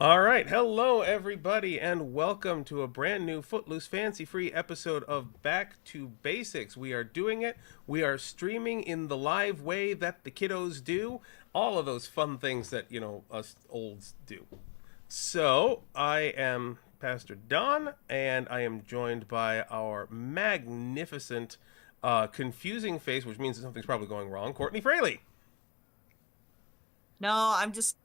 All right, hello everybody, and welcome to a brand new Footloose Fancy Free episode of Back to Basics. We are doing it. We are streaming in the live way that the kiddos do. All of those fun things that us olds do. So I am Pastor Don, and I am joined by our magnificent, confusing face, which means that something's probably going wrong. Courtney Fraley. No, I'm just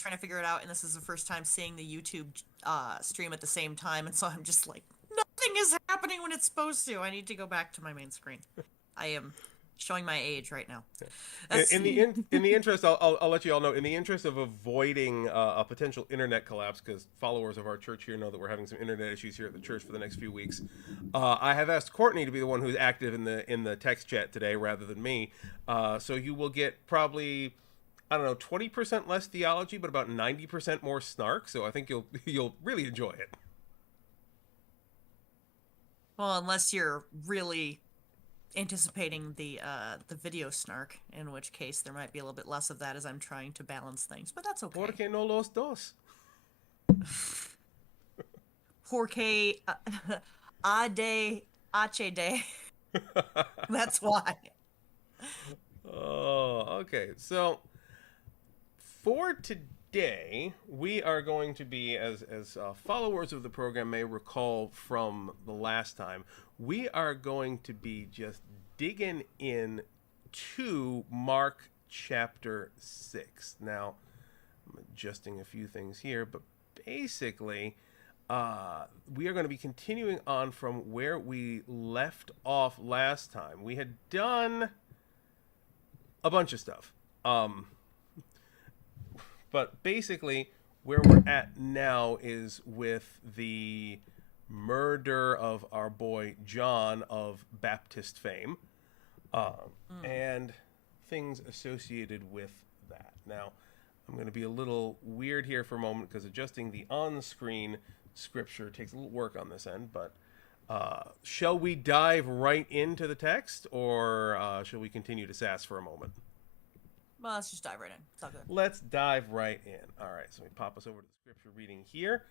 trying to figure it out, and this is the first time seeing the YouTube stream at the same time, and so I'm just like, nothing is happening when it's supposed to. I need to go back to my main screen. I am showing my age right now. That's In the interest, I'll let you all know. In the interest of avoiding a potential internet collapse, because followers of our church here know that we're having some internet issues here at the church for the next few weeks, I have asked Courtney to be the one who's active in the text chat today rather than me. So you will get probably, I don't know, 20% less theology, but about 90% more snark. So I think you'll really enjoy it. well, unless you're really anticipating the video snark, in which case there might be a little bit less of that as I'm trying to balance things, but that's okay. Porque no los dos. 4K a day day. That's why. Oh, okay. So for today, we are going to be, as followers of the program may recall from the last time, we are going to be just digging in to Mark chapter 6. Now, I'm adjusting a few things here, but basically, we are going to be continuing on from where we left off last time. We had done a bunch of stuff. But basically, where we're at now is with the murder of our boy John of Baptist fame, Mm. and things associated with that. Now, I'm going to be a little weird here for a moment because adjusting the on screen scripture takes a little work on this end, but shall we dive right into the text, or shall we continue to sass for a moment? Well, let's just dive right in. It's all good. Let's dive right in. All right, so we pop us over to the scripture reading here.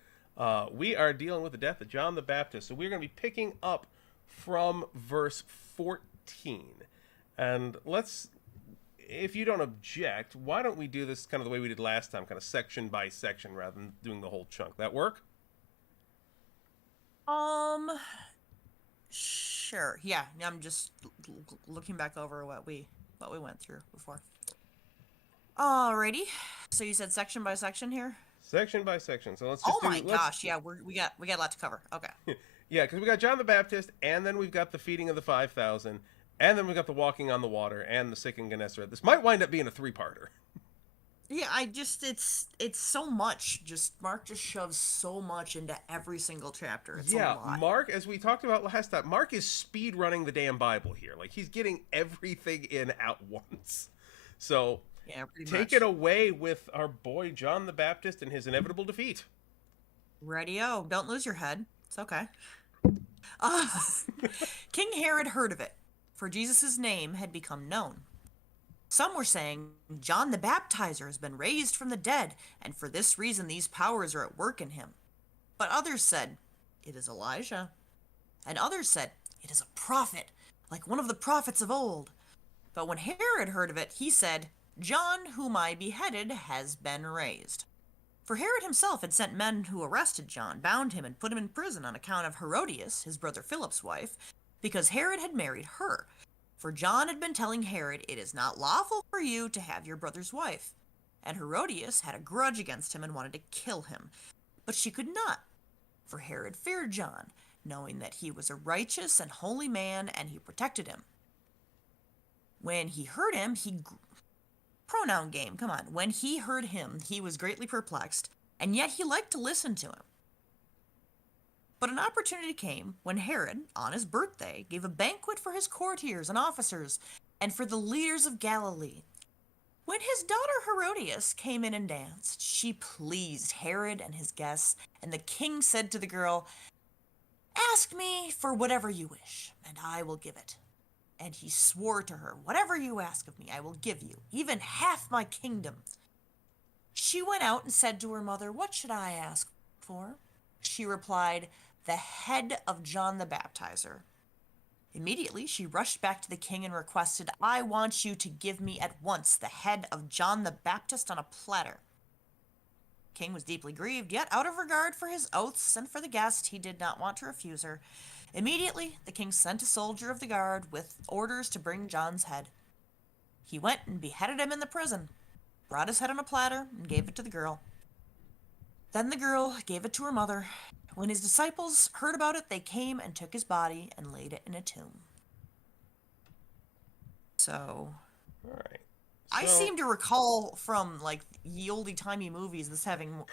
We are dealing with the death of John the Baptist. So we're going to be picking up from verse 14. And let's, if you don't object, why don't we do this kind of the way we did last time, kind of section by section rather than doing the whole chunk? That work? Um, sure. Yeah, I'm just looking back over what we went through before. Alrighty. So you said section by section here? Section by section. So let's Oh just my do, let's, gosh, yeah, we got a lot to cover. Okay. yeah, because we got John the Baptist, and then we've got the feeding of the 5,000, and then we've got the walking on the water, and the sick in Gennesaret. This might wind up being a three-parter. Yeah, it's so much. Just Mark just shoves so much into every single chapter. It's a Yeah, lot. Mark, as we talked about last time, Mark is speed running the damn Bible here. Like, he's getting everything in at once. So, Yeah, pretty take it much. away with our boy John the Baptist and his inevitable defeat. Radio, don't lose your head. It's okay. Uh, King Herod heard of it, for Jesus' name had become known. Some were saying, John the Baptizer has been raised from the dead, and for this reason these powers are at work in him. But others said, it is Elijah. And others said, it is a prophet, like one of the prophets of old. But when Herod heard of it, he said, John, whom I beheaded, has been raised. For Herod himself had sent men who arrested John, bound him, and put him in prison on account of Herodias, his brother Philip's wife, because Herod had married her. For John had been telling Herod, it is not lawful for you to have your brother's wife. And Herodias had a grudge against him and wanted to kill him. But she could not, for Herod feared John, knowing that he was a righteous and holy man, and he protected him. When he heard him, pronoun game, come on. When he heard him, he was greatly perplexed, and yet he liked to listen to him. But an opportunity came when Herod, on his birthday, gave a banquet for his courtiers and officers, and for the leaders of Galilee. When his daughter Herodias came in and danced, she pleased Herod and his guests, and the king said to the girl, Ask me for whatever you wish, and I will give it. And he swore to her, Whatever you ask of me, I will give you, even half my kingdom. She went out and said to her mother, "What should I ask for?" She replied, "The head of John the Baptizer." Immediately, she rushed back to the king and requested, "I want you to give me at once the head of John the Baptist on a platter." The king was deeply grieved, yet out of regard for his oaths and for the guest, he did not want to refuse her. Immediately, the king sent a soldier of the guard with orders to bring John's head. He went and beheaded him in the prison, brought his head on a platter, and gave it to the girl. Then the girl gave it to her mother. When his disciples heard about it, they came and took his body and laid it in a tomb. So, All right. I seem to recall from like ye oldie-timey movies this having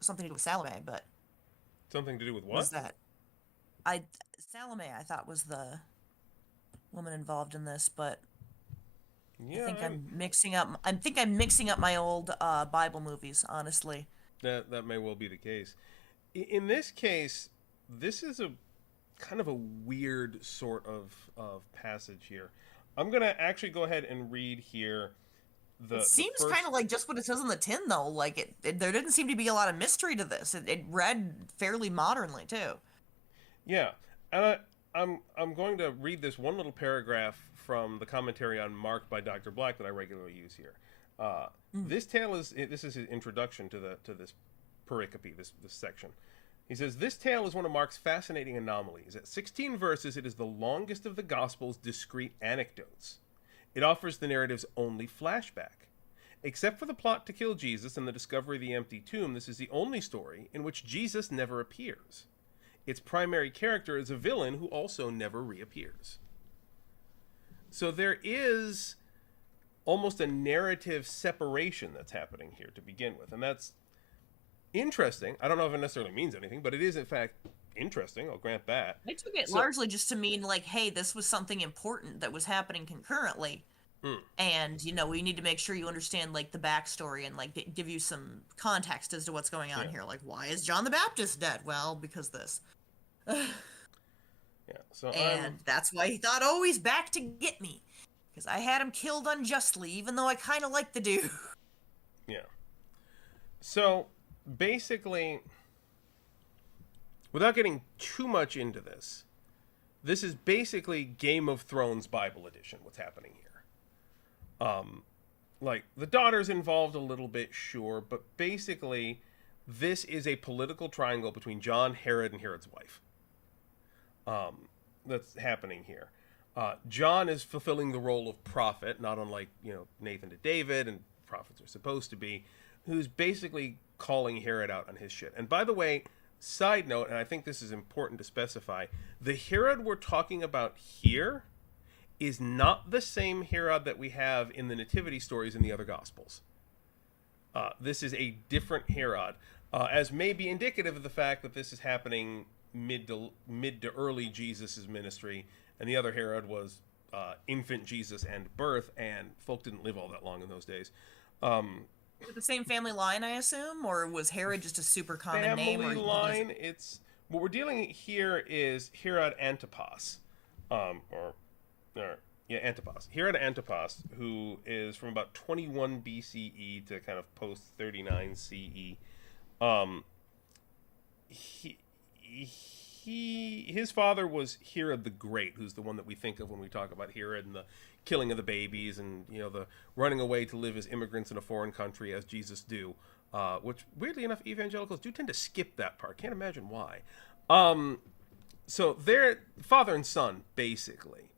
something to do with Salome, but Something to do with what? was that Salome? I thought was the woman involved in this, but Yeah, I think I'm mixing up. I think I'm mixing up my old Bible movies. Honestly, that may well be the case. In this case, this is a kind of a weird sort of passage here. I'm gonna actually go ahead and read here. It seems kind of like just what it says on the tin, though. Like there didn't seem to be a lot of mystery to this. It read fairly modernly too. Yeah, and I'm going to read this one little paragraph from the commentary on Mark by Dr. Black that I regularly use here. This is his introduction to this pericope, this section. He says, "This tale is one of Mark's fascinating anomalies. At 16 verses, it is the longest of the Gospel's discrete anecdotes. It offers the narrative's only flashback. Except for the plot to kill Jesus and the discovery of the empty tomb, this is the only story in which Jesus never appears. Its primary character is a villain who also never reappears." So there is almost a narrative separation that's happening here to begin with, and that's interesting. I don't know if it necessarily means anything, but it is in fact interesting. I'll grant that. I took it largely just to mean like, hey, this was something important that was happening concurrently, and we need to make sure you understand like the backstory and like give you some context as to what's going on here. Like, why is John the Baptist dead? Well, because this. Yeah. So that's why he thought, "Oh, he's back to get me, because I had him killed unjustly, even though I kind of like the dude." Yeah. So basically, without getting too much into this, this is basically Game of Thrones Bible edition, what's happening here. Like, the daughter's involved a little bit, sure, but basically, this is a political triangle between John, Herod, and Herod's wife. That's happening here. John is fulfilling the role of prophet, not unlike, Nathan to David, and prophets are supposed to be, who's basically calling Herod out on his shit. And by the way, side note, and I think this is important to specify, the Herod we're talking about here is not the same Herod that we have in the nativity stories in the other Gospels. This is a different Herod, as may be indicative of the fact that this is happening mid to early Jesus' ministry, and the other Herod was infant Jesus and birth, and folk didn't live all that long in those days. With the same family line, I assume, or was Herod just a super common name? Family line. It's what we're dealing here is Herod Antipas, Antipas. Herod Antipas, who is from about 21 BCE to kind of post 39 CE. His father was Herod the Great, who's the one that we think of when we talk about Herod and the killing of the babies and the running away to live as immigrants in a foreign country, as Jesus do, which weirdly enough evangelicals do tend to skip that part. Can't imagine why. So they're father and son basically,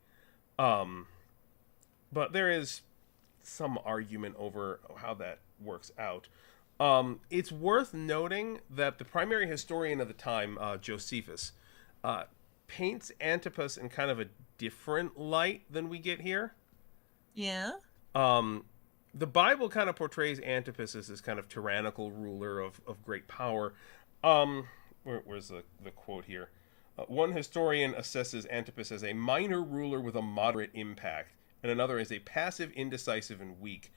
but there is some argument over how that works out. It's worth noting that the primary historian of the time, Josephus, paints Antipas in kind of a different light than we get here. Yeah. The Bible kind of portrays Antipas as this kind of tyrannical ruler of great power. Where's the quote here? One historian assesses Antipas as a minor ruler with a moderate impact, and another as a passive, indecisive, and weak.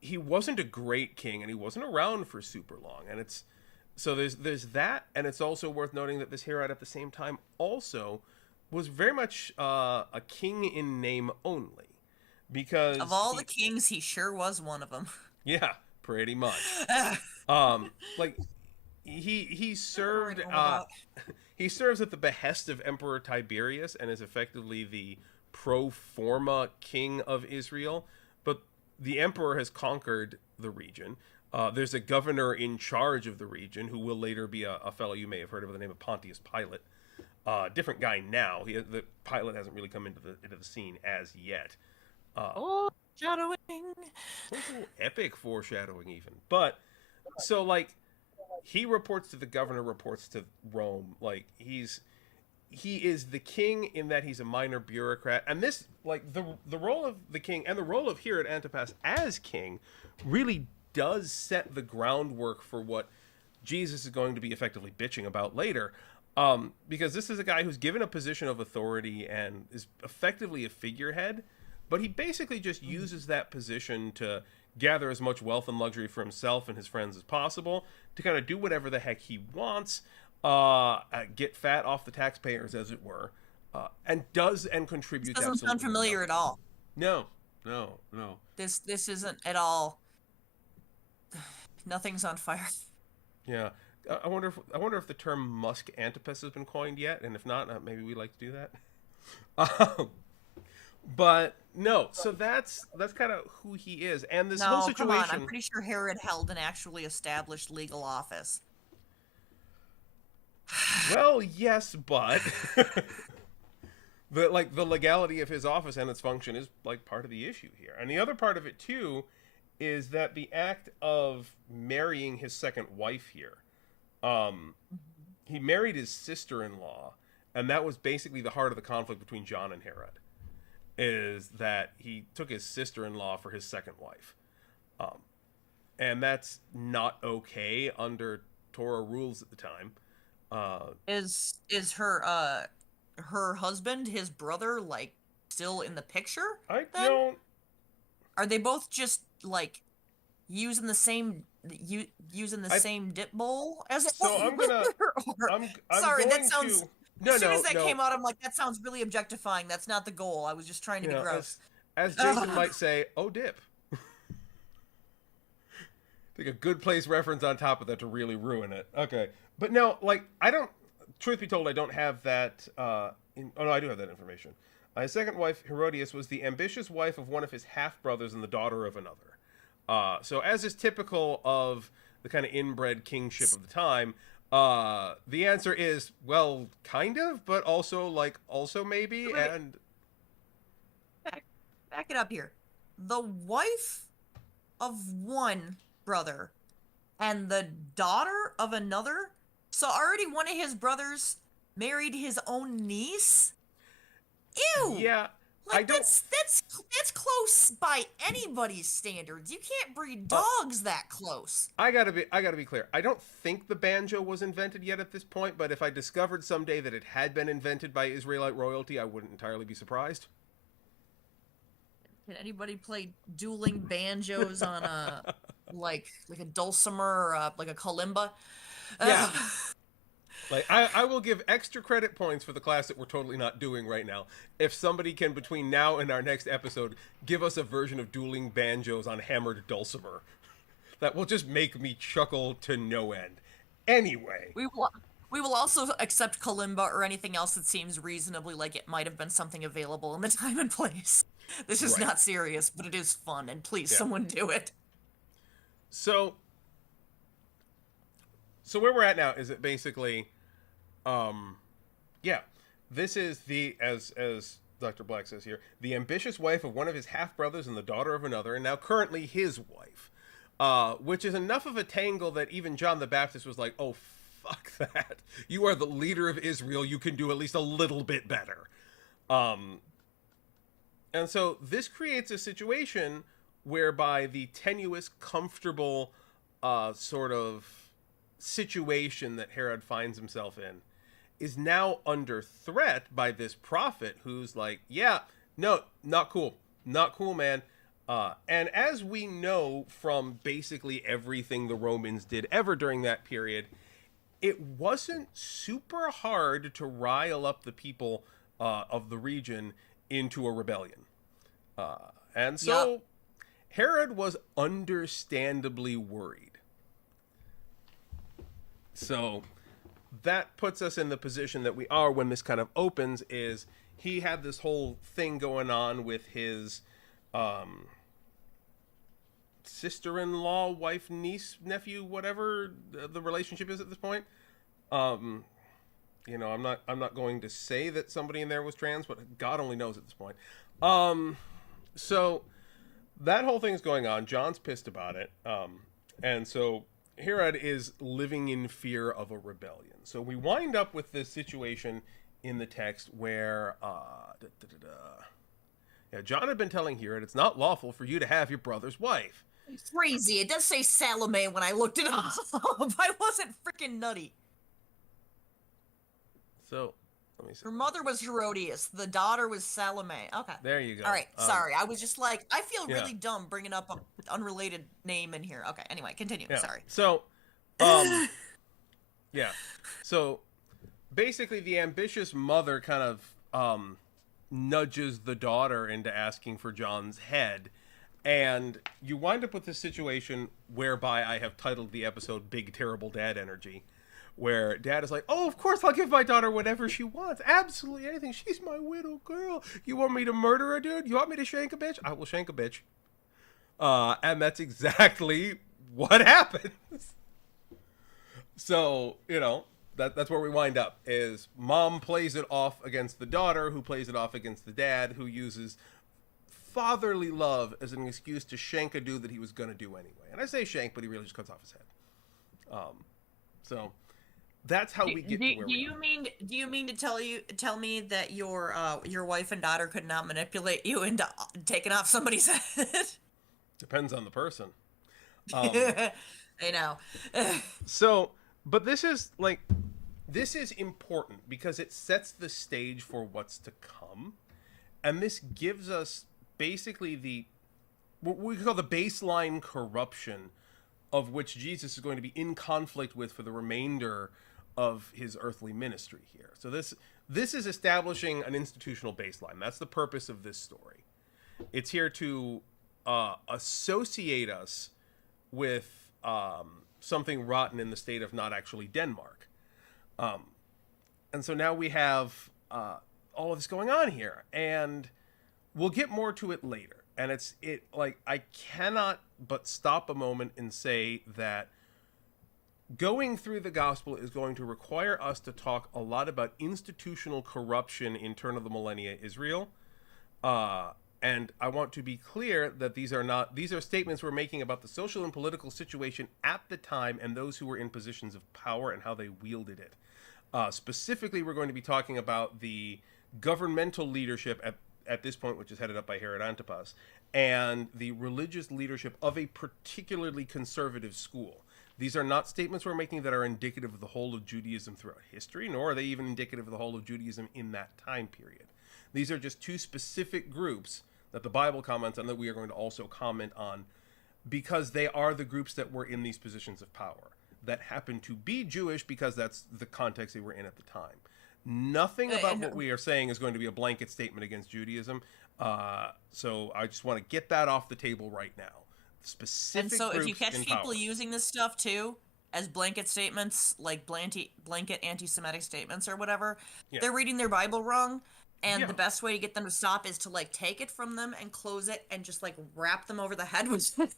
He wasn't a great king, and he wasn't around for super long, and there's that, and it's also worth noting that this Herod at the same time also was very much a king in name only, because of all the kings, he sure was one of them. Yeah, Pretty much. Like he served he serves at the behest of Emperor Tiberius and is effectively the pro forma king of Israel, but the emperor has conquered the region. There's a governor in charge of the region who will later be a fellow you may have heard of by the name of Pontius Pilate. Different guy now. The Pilate hasn't really come into the scene as yet. Foreshadowing. It's a little epic foreshadowing even. But so like he reports to the governor, reports to Rome. Like he is the king in that he's a minor bureaucrat, and this like the role of the king and the role of Herod Antipas as king really does set the groundwork for what Jesus is going to be effectively bitching about later, because this is a guy who's given a position of authority and is effectively a figurehead, but he basically just uses that position to gather as much wealth and luxury for himself and his friends as possible, to kind of do whatever the heck he wants, get fat off the taxpayers, as it were, and contributes. This doesn't sound familiar at all. No. This isn't at all. Nothing's on fire. Yeah, I wonder if the term Musk Antipas has been coined yet, and if not, maybe we'd like to do that. But no, so that's kind of who he is, and this whole situation. Come on, I'm pretty sure Herod held an actually established legal office. Well, yes, but the legality of his office and its function is like part of the issue here, and the other part of it too is that the act of marrying his second wife here, he married his sister-in-law, and that was basically the heart of the conflict between John and Herod. Is that he took his sister-in-law for his second wife. And that's not okay under Torah rules at the time. Is her husband, his brother, like, still in the picture? Don't... Are they both just, like, using the same same dip bowl as it so I'm gonna... I'm sorry, going that sounds... to... As soon as that came out, I'm like, that sounds really objectifying. That's not the goal. I was just trying to be gross. As Jason might say, oh, dip. Like a good place reference on top of that to really ruin it. Okay. But no, like, truth be told, I don't have that, I do have that information. His second wife, Herodias, was the ambitious wife of one of his half-brothers and the daughter of another. So as is typical of the kind of inbred kingship of the time, the answer is, well, kind of, but also maybe. Wait. And back it up here. The wife of one brother and the daughter of another. So already one of his brothers married his own niece. Ew. Yeah. Like that's close by anybody's standards. You can't breed dogs that close. I gotta be clear. I don't think the banjo was invented yet at this point, but if I discovered someday that it had been invented by Israelite royalty, I wouldn't entirely be surprised. Can anybody play dueling banjos on a like a dulcimer or like a kalimba? Yeah. Like, I will give extra credit points for the class that we're totally not doing right now. If somebody can, between now and our next episode, give us a version of dueling banjos on hammered dulcimer, that will just make me chuckle to no end. Anyway. We will also accept kalimba or anything else that seems reasonably like it might have been something available in the time and place. This is not serious, but it is fun, and please, someone do it. So where we're at now is that basically... this is as Dr. Black says here, the ambitious wife of one of his half-brothers and the daughter of another, and now currently his wife, which is enough of a tangle that even John the Baptist was like, oh, fuck that. You are the leader of Israel. You can do at least a little bit better. And so this creates a situation whereby the tenuous, comfortable sort of situation that Herod finds himself in is now under threat by this prophet who's like, yeah, no, not cool, man. And as we know from basically everything the Romans did ever during that period, it wasn't super hard to rile up the people of the region into a rebellion. And so Herod was understandably worried. So that puts us in the position that we are when this kind of opens, is he had this whole thing going on with his sister-in-law, wife, niece, nephew, whatever the relationship is at this point. You know, I'm not going to say that somebody in there was trans, but God only knows at this point. So that whole thing's going on. John's pissed about it. And so Herod is living in fear of a rebellion. So we wind up with this situation in the text where John had been telling Herod, it's not lawful for you to have your brother's wife. It's crazy. It does say Salome when I looked it up. I wasn't freaking nutty. So, let me see. Her mother was Herodias. The daughter was Salome. Okay. There you go. All right. Sorry. I was just like, I feel really dumb bringing up an unrelated name in here. Okay. Anyway, continue. Yeah. Sorry. So, yeah. So, basically, the ambitious mother kind of nudges the daughter into asking for John's head. And you wind up with this situation whereby I have titled the episode Big Terrible Dad Energy, where dad is like, oh, of course I'll give my daughter whatever she wants. Absolutely anything. She's my widow girl. You want me to murder a dude? You want me to shank a bitch? I will shank a bitch. And that's exactly what happens. So, you know, that's where we wind up, is mom plays it off against the daughter, who plays it off against the dad, who uses fatherly love as an excuse to shank a dude that he was going to do anyway. And I say shank, but he really just cuts off his head. So that's how we get to where we are. Do you mean to tell me that your wife and daughter could not manipulate you into taking off somebody's head? Depends on the person. I know. So, but this is important because it sets the stage for what's to come. And this gives us basically what we call the baseline corruption of which Jesus is going to be in conflict with for the remainder of his earthly ministry here. So this is establishing an institutional baseline. That's the purpose of this story. It's here to associate us with something rotten in the state of not actually Denmark. And so now we have all of this going on here, and we'll get more to it later. And I cannot but stop a moment and say that going through the gospel is going to require us to talk a lot about institutional corruption in turn of the millennia Israel. And I want to be clear that these are statements we're making about the social and political situation at the time and those who were in positions of power and how they wielded it. Specifically, we're going to be talking about the governmental leadership at this point, which is headed up by Herod Antipas, and the religious leadership of a particularly conservative school. These are not statements we're making that are indicative of the whole of Judaism throughout history, nor are they even indicative of the whole of Judaism in that time period. These are just two specific groups that the Bible comments on that we are going to also comment on because they are the groups that were in these positions of power that happen to be Jewish because that's the context they were in at the time. Nothing about what we are saying is going to be a blanket statement against Judaism. So I just want to get that off the table right now. Specific and so if you catch people power. using this stuff too as blanket statements, like blanket anti-Semitic statements or whatever, they're reading their Bible wrong. And the best way to get them to stop is to like take it from them and close it and just like wrap them over the head with it.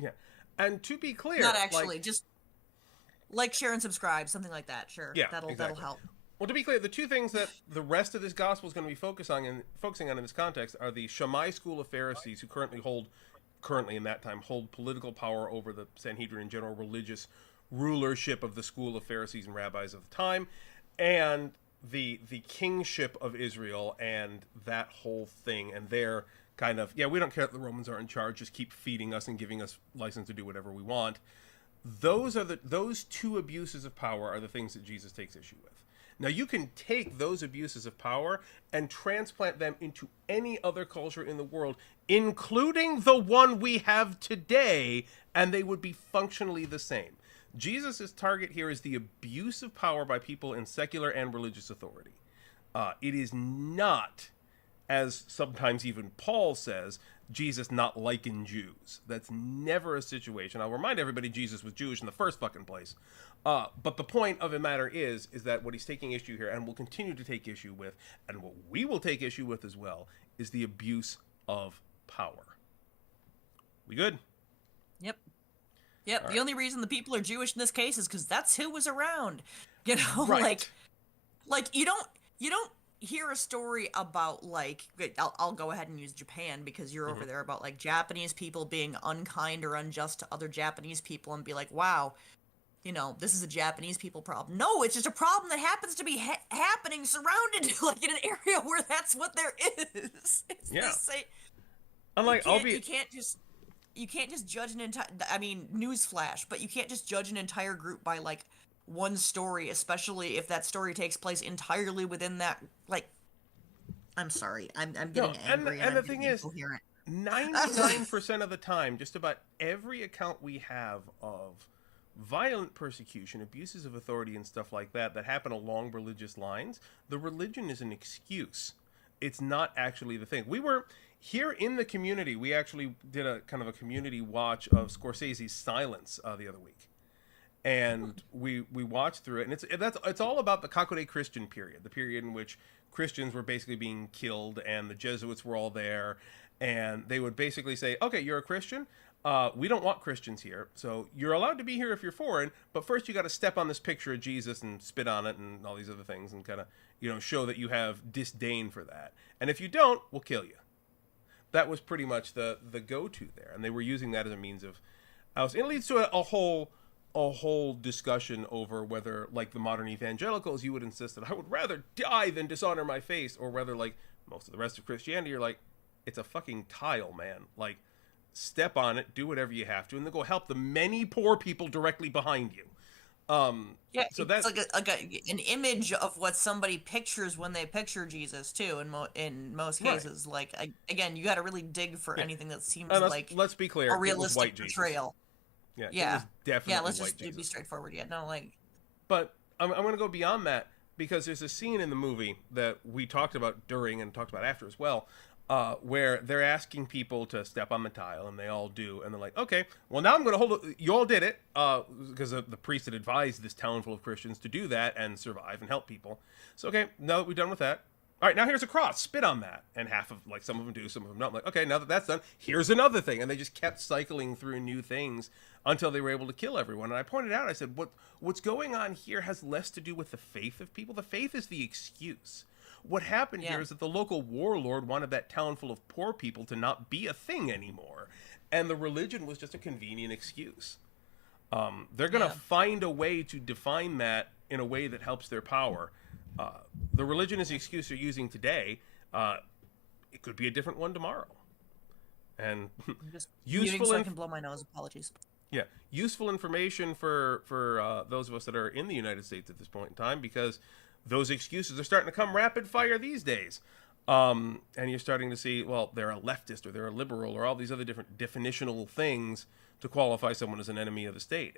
Yeah. And to be clear, not actually, just like, share, and subscribe, something like that. Sure. Yeah, that'll help. Well, to be clear, the two things that the rest of this gospel is going to be focusing on in this context are the Shammai school of Pharisees, who currently in that time hold political power over the Sanhedrin and general religious rulership of the school of Pharisees and rabbis of the time, and the kingship of Israel and that whole thing, and their kind of, we don't care that the Romans are in charge, just keep feeding us and giving us license to do whatever we want. Those two abuses of power are the things that Jesus takes issue with. Now, you can take those abuses of power and transplant them into any other culture in the world, including the one we have today, and they would be functionally the same. Jesus' target here is the abuse of power by people in secular and religious authority. It is not, as sometimes even Paul says, Jesus not liking Jews. That's never a situation. I'll remind everybody Jesus was Jewish in the first fucking place. But the point of the matter is that what he's taking issue here, and will continue to take issue with, and what we will take issue with as well, is the abuse of power. We good? Yep. All The right. only reason the people are Jewish in this case is because that's who was around. You know, Right. like you don't hear a story about like I'll go ahead and use Japan because you're over there, about like Japanese people being unkind or unjust to other Japanese people and be like, wow, you know, this is a Japanese people problem. No, it's just a problem that happens to be happening surrounded like in an area where that's what there is. It's Yeah. the same. I'm like, You can't just judge an entire, I mean, newsflash, but you can't just judge an entire group by like one story, especially if that story takes place entirely within that, like, I'm sorry, I'm getting angry and the I'm thing getting is, incoherent. 99% of the time, just about every account we have of violent persecution, abuses of authority, and stuff like that happen along religious lines, the religion is an excuse. It's not actually the thing. We were here in the community. We actually did a kind of a community watch of Scorsese's Silence the other week, and we watched through it, and it's all about the Kakure Christian period, the period in which Christians were basically being killed, and the Jesuits were all there, and they would basically say, okay, you're a Christian, we don't want Christians here, so you're allowed to be here if you're foreign, but first you got to step on this picture of Jesus and spit on it and all these other things, and kind of, you know, show that you have disdain for that, and if you don't, we'll kill you. That was pretty much the go-to there, and they were using that as a means of, it leads to a whole discussion over whether, like the modern evangelicals, you would insist that I would rather die than dishonor my faith, or whether, like most of the rest of Christianity, you're like, it's a fucking tile, man. Like, step on it, do whatever you have to, and then go help the many poor people directly behind you. Yeah, so it's that's like an image of what somebody pictures when they picture Jesus too. In most Right. cases, like again, you got to really dig for anything that seems like let's be clear, a it was realistic white Jesus. portrayal. Yeah, Yeah, it was definitely let's white just Jesus. be straightforward. Yeah, no, like But I'm going to go beyond that, because there's a scene in the movie that we talked about during and talked about after as well, where they're asking people to step on the tile, and they all do, and they're like, okay, well, now I'm going to hold it. You all did it, because the priest had advised this town full of Christians to do that and survive and help people. So, okay, now that we're done with that, all right, now here's a cross, spit on that. And half of, like, some of them do, some of them not. I'm like, okay, now that that's done, here's another thing. And they just kept cycling through new things until they were able to kill everyone. And I pointed out, I said, what's going on here has less to do with the faith of people. The faith is the excuse. What happened here is that the local warlord wanted that town full of poor people to not be a thing anymore. And the religion was just a convenient excuse. They're going to find a way to define that in a way that helps their power. The religion is the excuse they're using today. It could be a different one tomorrow. And I'm just useful muting so I can blow my nose. Apologies. Yeah, useful information for those of us that are in the United States at this point in time, because those excuses are starting to come rapid fire these days. And you're starting to see, well, they're a leftist or they're a liberal or all these other different definitional things to qualify someone as an enemy of the state.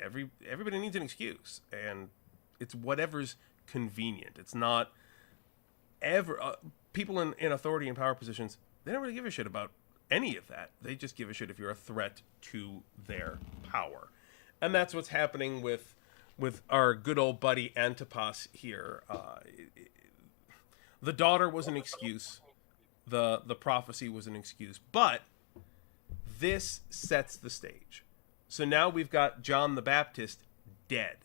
Everybody needs an excuse, and it's whatever's convenient. It's not ever people in authority and power positions, they don't really give a shit about any of that. They just give a shit if you're a threat to their power. And that's what's happening with our good old buddy Antipas here. The daughter was an excuse. The prophecy was an excuse. But this sets the stage. So now we've got John the Baptist dead.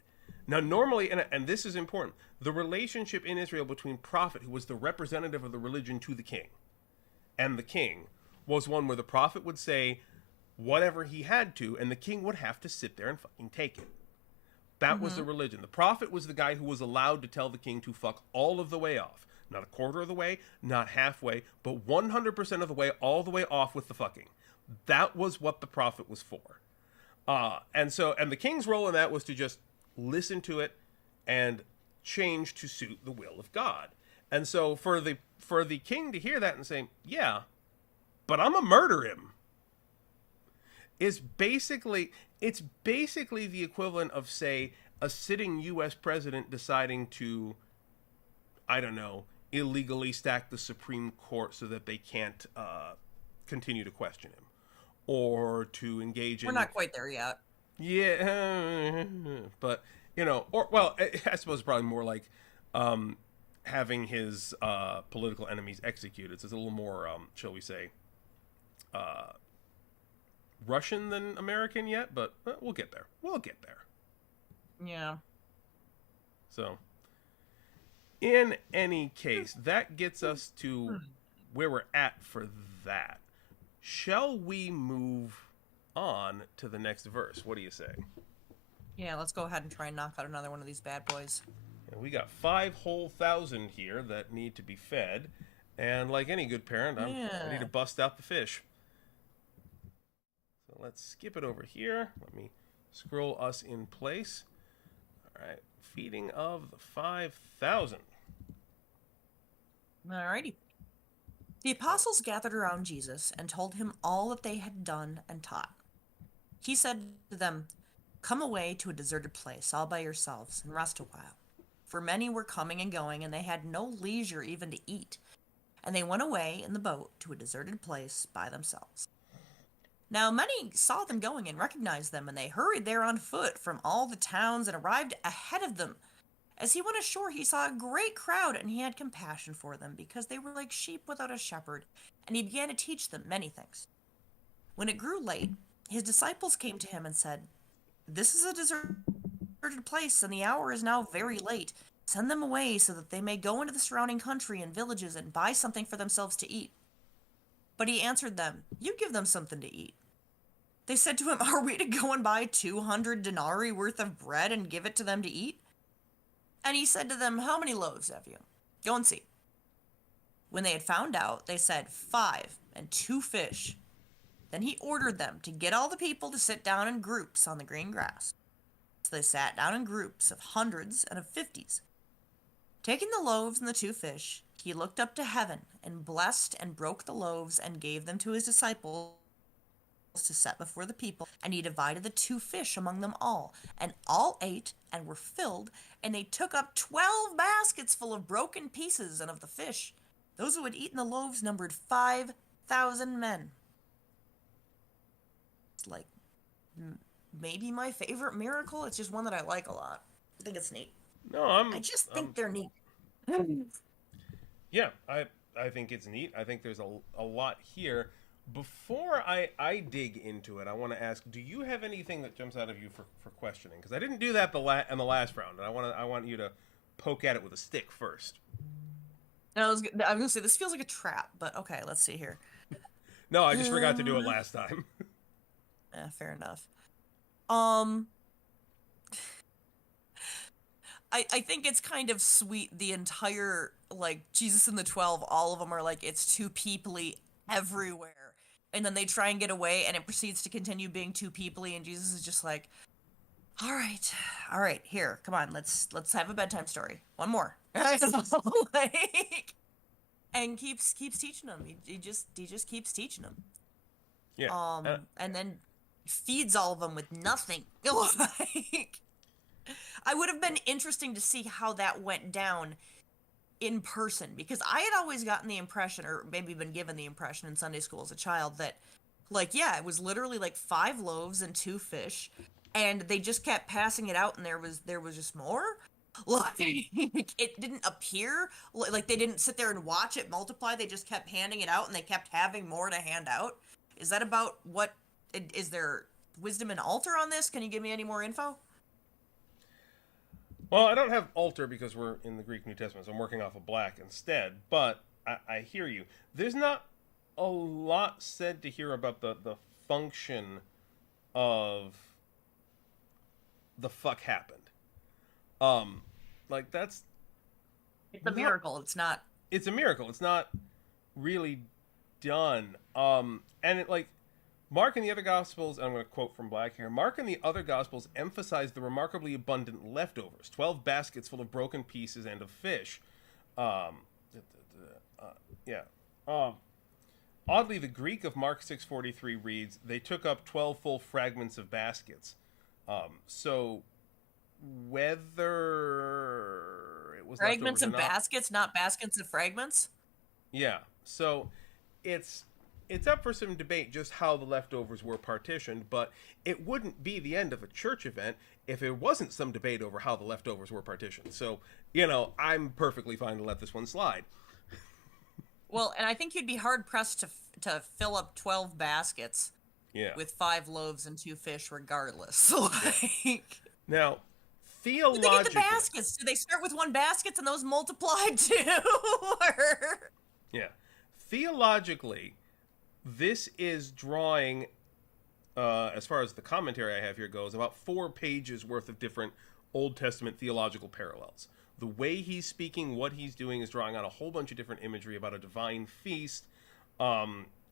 Now normally, and this is important, the relationship in Israel between prophet, who was the representative of the religion to the king, and the king, was one where the prophet would say whatever he had to, and the king would have to sit there and fucking take it. That was the religion. The prophet was the guy who was allowed to tell the king to fuck all of the way off. Not a quarter of the way, not halfway, but 100% of the way, all the way off with the fucking. That was what the prophet was for. And the king's role in that was to just listen to it and change to suit the will of God. And so for the king to hear that and say, yeah, but I'm gonna murder him, it's basically the equivalent of, say, a sitting U.S. president deciding to, I don't know, illegally stack the Supreme Court so that they can't continue to question him or to engage in. We're not quite there yet. Yeah, but or well, I suppose probably more like having his political enemies executed. So it's a little more, shall we say, Russian than American yet, but we'll get there. We'll get there. Yeah. So, in any case, that gets us to where we're at for that. Shall we move on to the next verse? What do you say? Yeah, let's go ahead and try and knock out another one of these bad boys. And we got 5,000 here that need to be fed. And like any good parent, I need to bust out the fish. So let's skip it over here. Let me scroll us in place. All right. Feeding of the 5,000. Alrighty. The apostles gathered around Jesus and told him all that they had done and taught. He said to them, "Come away to a deserted place all by yourselves and rest a while." For many were coming and going, and they had no leisure even to eat. And they went away in the boat to a deserted place by themselves. Now many saw them going and recognized them, and they hurried there on foot from all the towns and arrived ahead of them. As he went ashore, he saw a great crowd, and he had compassion for them, because they were like sheep without a shepherd, and he began to teach them many things. When it grew late, his disciples came to him and said, "This is a deserted place, and the hour is now very late. Send them away so that they may go into the surrounding country and villages and buy something for themselves to eat." But he answered them, "You give them something to eat." They said to him, "Are we to go and buy 200 denarii worth of bread and give it to them to eat?" And he said to them, "How many loaves have you? Go and see." When they had found out, they said, 5 and 2 fish. Then he ordered them to get all the people to sit down in groups on the green grass. So they sat down in groups of hundreds and of 50s. Taking the loaves and the 2 fish, he looked up to heaven and blessed and broke the loaves and gave them to his disciples to set before the people, and he divided the 2 fish among them all, and all ate and were filled, and they took up 12 baskets full of broken pieces and of the fish. Those who had eaten the loaves numbered 5,000 men. It's like maybe my favorite miracle. It's just one that I like a lot. I think it's neat. No, I just think they're neat. Yeah, I think it's neat. I think there's a lot here. Before I dig into it, I want to ask: do you have anything that jumps out of you for questioning? Because I didn't do that in the last round, and I want you to poke at it with a stick first. I was gonna say this feels like a trap, but okay, let's see here. No, I just forgot to do it last time. Yeah, fair enough. I think it's kind of sweet. The entire like Jesus and the 12, all of them are like it's too peoply everywhere. And then they try and get away, and it proceeds to continue being too peoply, and Jesus is just like, all right, here, come on, let's have a bedtime story. One more. Like, and keeps teaching them. He just keeps teaching them. Yeah. And then feeds all of them with nothing. Like, I would have been interesting to see how that went down in person, because I had always gotten the impression, or maybe been given the impression in Sunday school as a child, that like, yeah, it was literally like 5 loaves and 2 fish, and they just kept passing it out, and there was just more. Like, it didn't appear like they didn't sit there and watch it multiply. They just kept handing it out, and they kept having more to hand out. Is that about what? Is there wisdom and altar on this? Can you give me any more info? Well, I don't have altar because we're in the Greek New Testament, so I'm working off of black instead. But I hear you. There's not a lot said to hear about the function of the fuck happened. Like that's... It's a miracle. It's not... It's a miracle. It's not really done. And it like... Mark and the other Gospels, I'm going to quote from Black here, Mark and the other Gospels emphasize the remarkably abundant leftovers, 12 baskets full of broken pieces and of fish. Oddly, the Greek of Mark 6:43 reads, they took up 12 full fragments of baskets. So whether it was fragments of baskets, not baskets of fragments? Yeah. So it's it's up for some debate just how the leftovers were partitioned, but it wouldn't be the end of a church event if there wasn't some debate over how the leftovers were partitioned. So, I'm perfectly fine to let this one slide. Well, and I think you'd be hard pressed to fill up 12 baskets with 5 loaves and 2 fish, regardless. Like, now, theologically, they get the baskets. Do they start with 1 basket and those multiplied too? Yeah, theologically, this is drawing, as far as the commentary I have here goes, about 4 pages worth of different Old Testament theological parallels. The way he's speaking, what he's doing is drawing on a whole bunch of different imagery about a divine feast.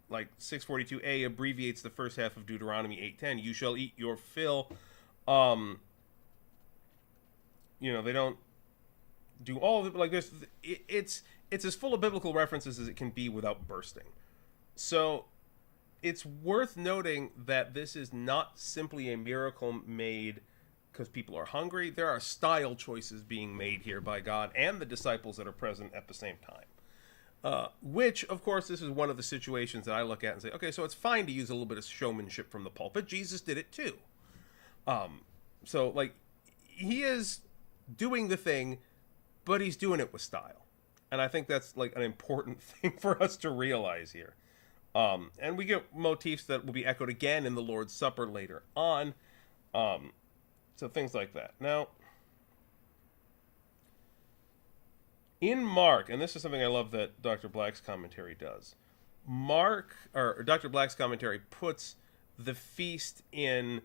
Like 642a abbreviates the first half of Deuteronomy 8:10. You shall eat your fill. They don't do all of it like this. It's as full of biblical references as it can be without bursting. So it's worth noting that this is not simply a miracle made because people are hungry. There are style choices being made here by God and the disciples that are present at the same time. Which, of course, this is one of the situations that I look at and say, okay, so it's fine to use a little bit of showmanship from the pulpit. Jesus did it too. So, like, he is doing the thing, but he's doing it with style. And I think that's, like, an important thing for us to realize here. And we get motifs that will be echoed again in the Lord's Supper later on. So things like that. Now, in Mark, and this is something I love that Dr. Black's commentary does. Dr. Black's commentary puts the feast in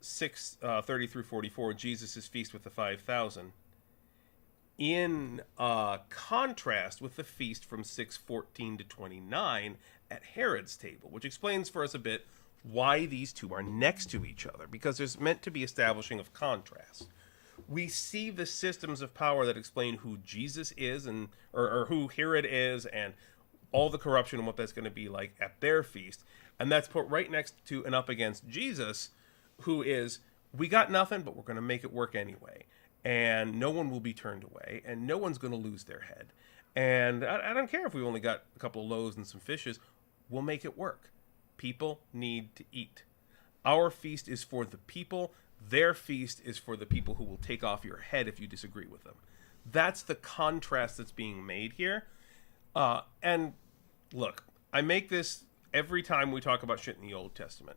6:30 through 44, Jesus' feast with the 5,000, in contrast with the feast from 6:14 to 29 at Herod's table, which explains for us a bit why these two are next to each other, because there's meant to be establishing of contrast. We see the systems of power that explain who Jesus is or who Herod is and all the corruption and what that's going to be like at their feast. And that's put right next to and up against Jesus, who is, we got nothing, but we're going to make it work anyway. And no one will be turned away, and no one's going to lose their head. And I don't care if we only got a couple of loaves and some fishes. We'll make it work. People need to eat. Our feast is for the people. Their feast is for the people who will take off your head if you disagree with them. That's the contrast that's being made here. And look, I make this every time we talk about shit in the Old Testament.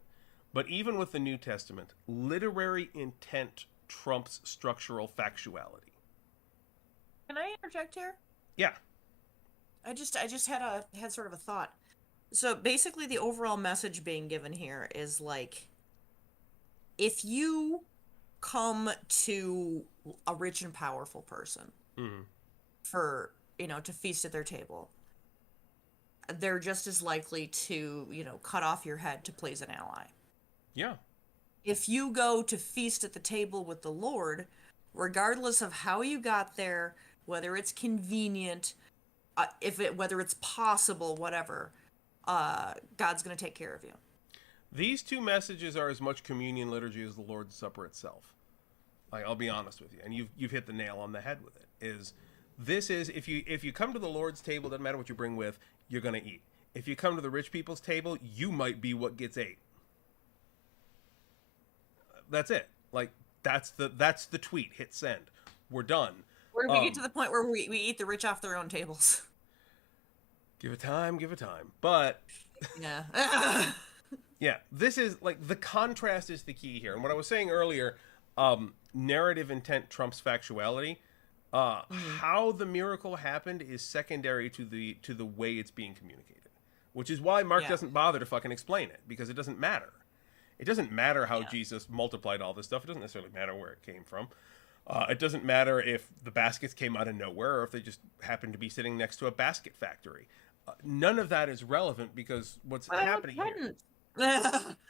But even with the New Testament, literary intent trumps structural factuality. Can I interject here? Yeah. I just had sort of a thought. So basically the overall message being given here is like, if you come to a rich and powerful person for, to feast at their table, they're just as likely to, cut off your head to please an ally. Yeah. If you go to feast at the table with the Lord, regardless of how you got there, whether it's convenient, whether it's possible, whatever, God's going to take care of you. These two messages are as much communion liturgy as the Lord's Supper itself. Like, I'll be honest with you, and you've hit the nail on the head with it. This is if you come to the Lord's table, doesn't matter what you bring with, you're going to eat. If you come to the rich people's table, you might be what gets ate. That's it. Like, that's the tweet. Hit send. We're done. Where do we get to the point where we eat the rich off their own tables? Give it time. But yeah. Yeah, this is like the contrast is the key here. And what I was saying earlier, narrative intent trumps factuality. How the miracle happened is secondary to the way it's being communicated, which is why Mark doesn't bother to fucking explain it, because it doesn't matter. It doesn't matter how Jesus multiplied all this stuff. It doesn't necessarily matter where it came from. It doesn't matter if the baskets came out of nowhere or if they just happened to be sitting next to a basket factory. None of that is relevant, because what's happening here.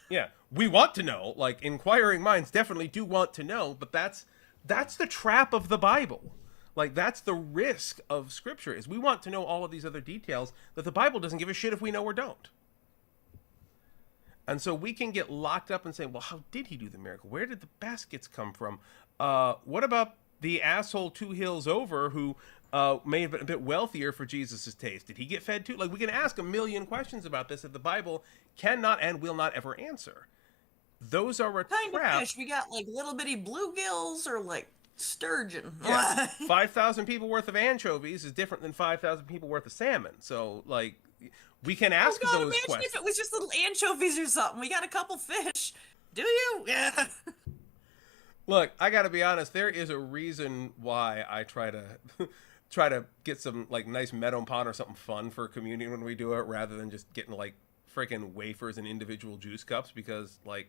Yeah, we want to know. Like, inquiring minds definitely do want to know, but that's the trap of the Bible. Like, that's the risk of Scripture, is we want to know all of these other details that the Bible doesn't give a shit if we know or don't. And so we can get locked up and say, well, how did he do the miracle? Where did the baskets come from? What about the asshole 2 hills over who may have been a bit wealthier for Jesus' taste? Did he get fed too? Like, we can ask a million questions about this that the Bible cannot and will not ever answer. Those are a Kind of trap. fish. We got like little bitty bluegills or like sturgeon. Yeah, 5,000 people worth of anchovies is different than 5,000 people worth of salmon. So, like, we can ask those imagine questions. if it was just little anchovies or something. We got a couple fish. Do you? Yeah. Look, I gotta be honest. There is a reason why I try to get some like nice meadow pond or something fun for communion when we do it, rather than just getting like freaking wafers and individual juice cups. Because like,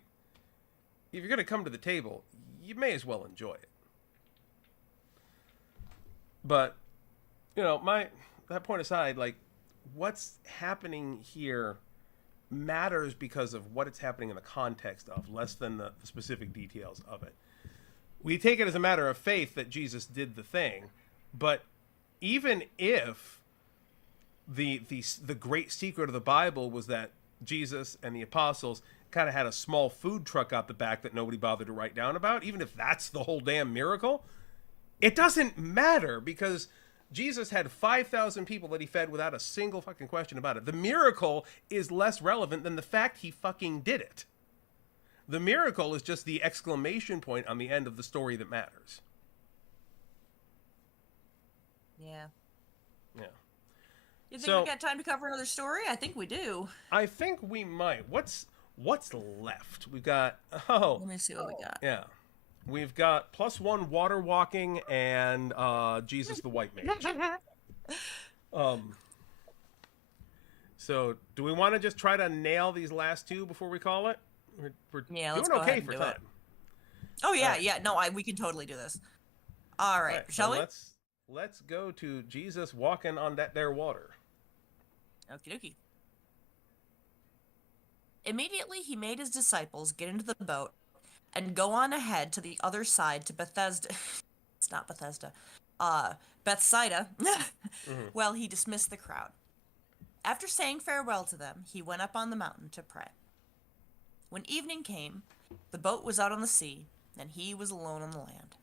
if you're gonna come to the table, you may as well enjoy it. But, you know, that point aside, like, what's happening here matters because of what it's happening in the context of, less than the specific details of it. We take it as a matter of faith that Jesus did the thing, but even if the great secret of the Bible was that Jesus and the apostles kind of had a small food truck out the back that nobody bothered to write down about, even if that's the whole damn miracle, it doesn't matter, because Jesus had 5,000 people that he fed without a single fucking question about it. The miracle is less relevant than the fact he fucking did it. The miracle is just the exclamation point on the end of the story that matters. Yeah. Yeah. You think we got time to cover another story? I think we do. I think we might. What's left? We've got... Oh. Let me see what we got. Yeah. We've got +1 water walking and Jesus the White Mage. So do we want to just try to nail these last two before we call it? We're let's doing go okay ahead and for do time. it. Oh yeah, right. yeah. No, we can totally do this. All right, shall we? Let's go to Jesus walking on that there water. Okie dokie. Immediately he made his disciples get into the boat and go on ahead to the other side to Bethesda. It's not Bethesda. Bethsaida. Well, he dismissed the crowd. After saying farewell to them, he went up on the mountain to pray. When evening came, the boat was out on the sea, and he was alone on the land.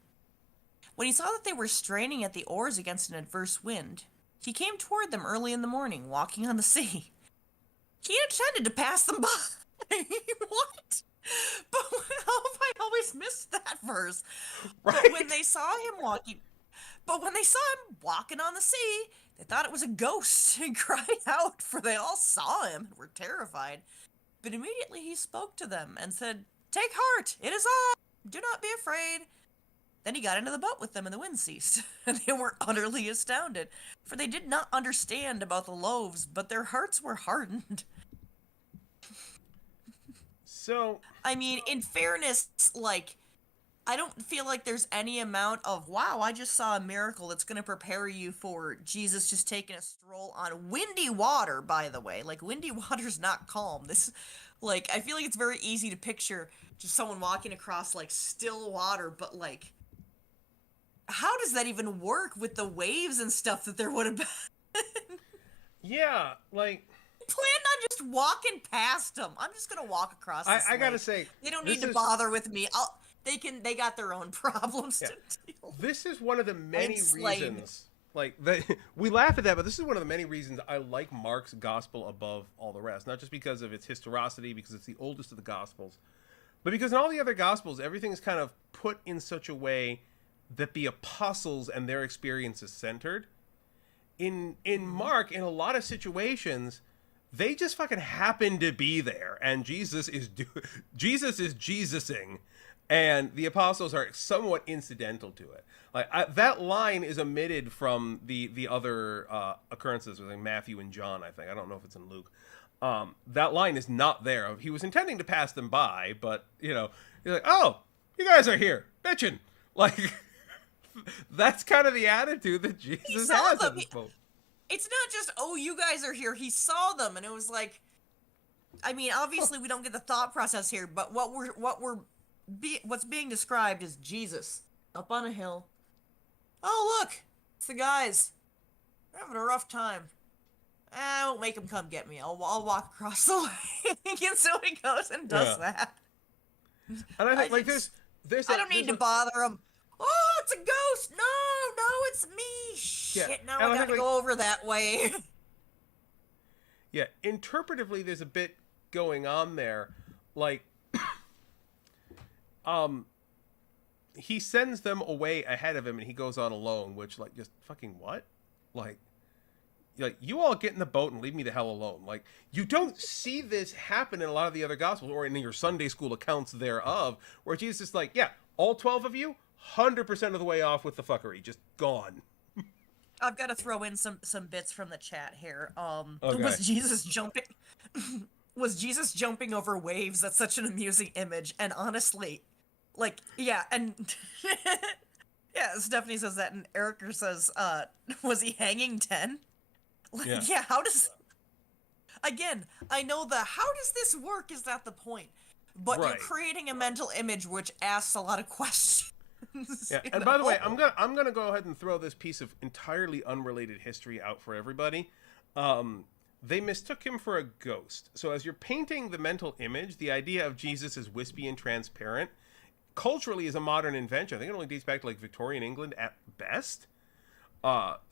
When he saw that they were straining at the oars against an adverse wind, he came toward them early in the morning, walking on the sea. He intended to pass them by. What? But I always missed that verse. Right. But when they saw him walking on the sea, they thought it was a ghost and cried out, for they all saw him and were terrified. But immediately he spoke to them and said, "Take heart, it is I. Do not be afraid." Then he got into the boat with them and the wind ceased, and they were utterly astounded, for they did not understand about the loaves, but their hearts were hardened. So, I mean, in fairness, like, I don't feel like there's any amount of, wow, I just saw a miracle that's going to prepare you for Jesus just taking a stroll on windy water, by the way. Like, windy water's not calm. Like, I feel like it's very easy to picture just someone walking across, like, still water, but, like, how does that even work with the waves and stuff that there would have been? Yeah, like... Planned on just walking past them. I'm just gonna walk across this I gotta lake. say, they don't need to bother with me. They got their own problems to deal with. This is one of the many reasons, like, we laugh at that, but this is one of the many reasons I like Mark's gospel above all the rest. Not just because of its historicity, because it's the oldest of the gospels, but because in all the other gospels, everything is kind of put in such a way that the apostles and their experience is centered. In Mark, in a lot of situations, they just fucking happen to be there, and Jesus is Jesusing, and the apostles are somewhat incidental to it. Like, that line is omitted from the other occurrences with, like, Matthew and John. I think, I don't know if it's in Luke. That line is not there. He was intending to pass them by, but he's like, "Oh, you guys are here, bitchin'." Like, that's kind of the attitude that Jesus has at this moment. It's not just, "Oh, you guys are here." He saw them, and it was like, I mean, obviously we don't get the thought process here, but what's being described is Jesus up on a hill. "Oh, look, it's the guys. They're having a rough time. I won't make them come get me. I'll walk across the lake." And so he goes and does that. And I think, there's I don't need to bother them. "Oh, it's a ghost. No, it's me. Shit, now I gotta go over that way. Yeah, interpretively, there's a bit going on there. Like, he sends them away ahead of him and he goes on alone, which, like, just fucking what? Like, you all get in the boat and leave me the hell alone. Like, you don't see this happen in a lot of the other gospels or in your Sunday school accounts thereof, where Jesus is like, yeah, all 12 of you, 100% of the way off with the fuckery, just gone. I've got to throw in some bits from the chat here. Okay. Was Jesus jumping? Was Jesus jumping over waves? That's such an amusing image. And honestly, like, yeah, and yeah, Stephanie says that, and Erica says, was he hanging 10? Like, yeah, how does... Again, I know how does this work is not the point. But You're creating a mental image which asks a lot of questions. Yeah, and by the way, I'm gonna go ahead and throw this piece of entirely unrelated history out for everybody. They mistook him for a ghost. So as you're painting the mental image, the idea of Jesus as wispy and transparent, culturally is a modern invention. I think it only dates back to like Victorian England at best.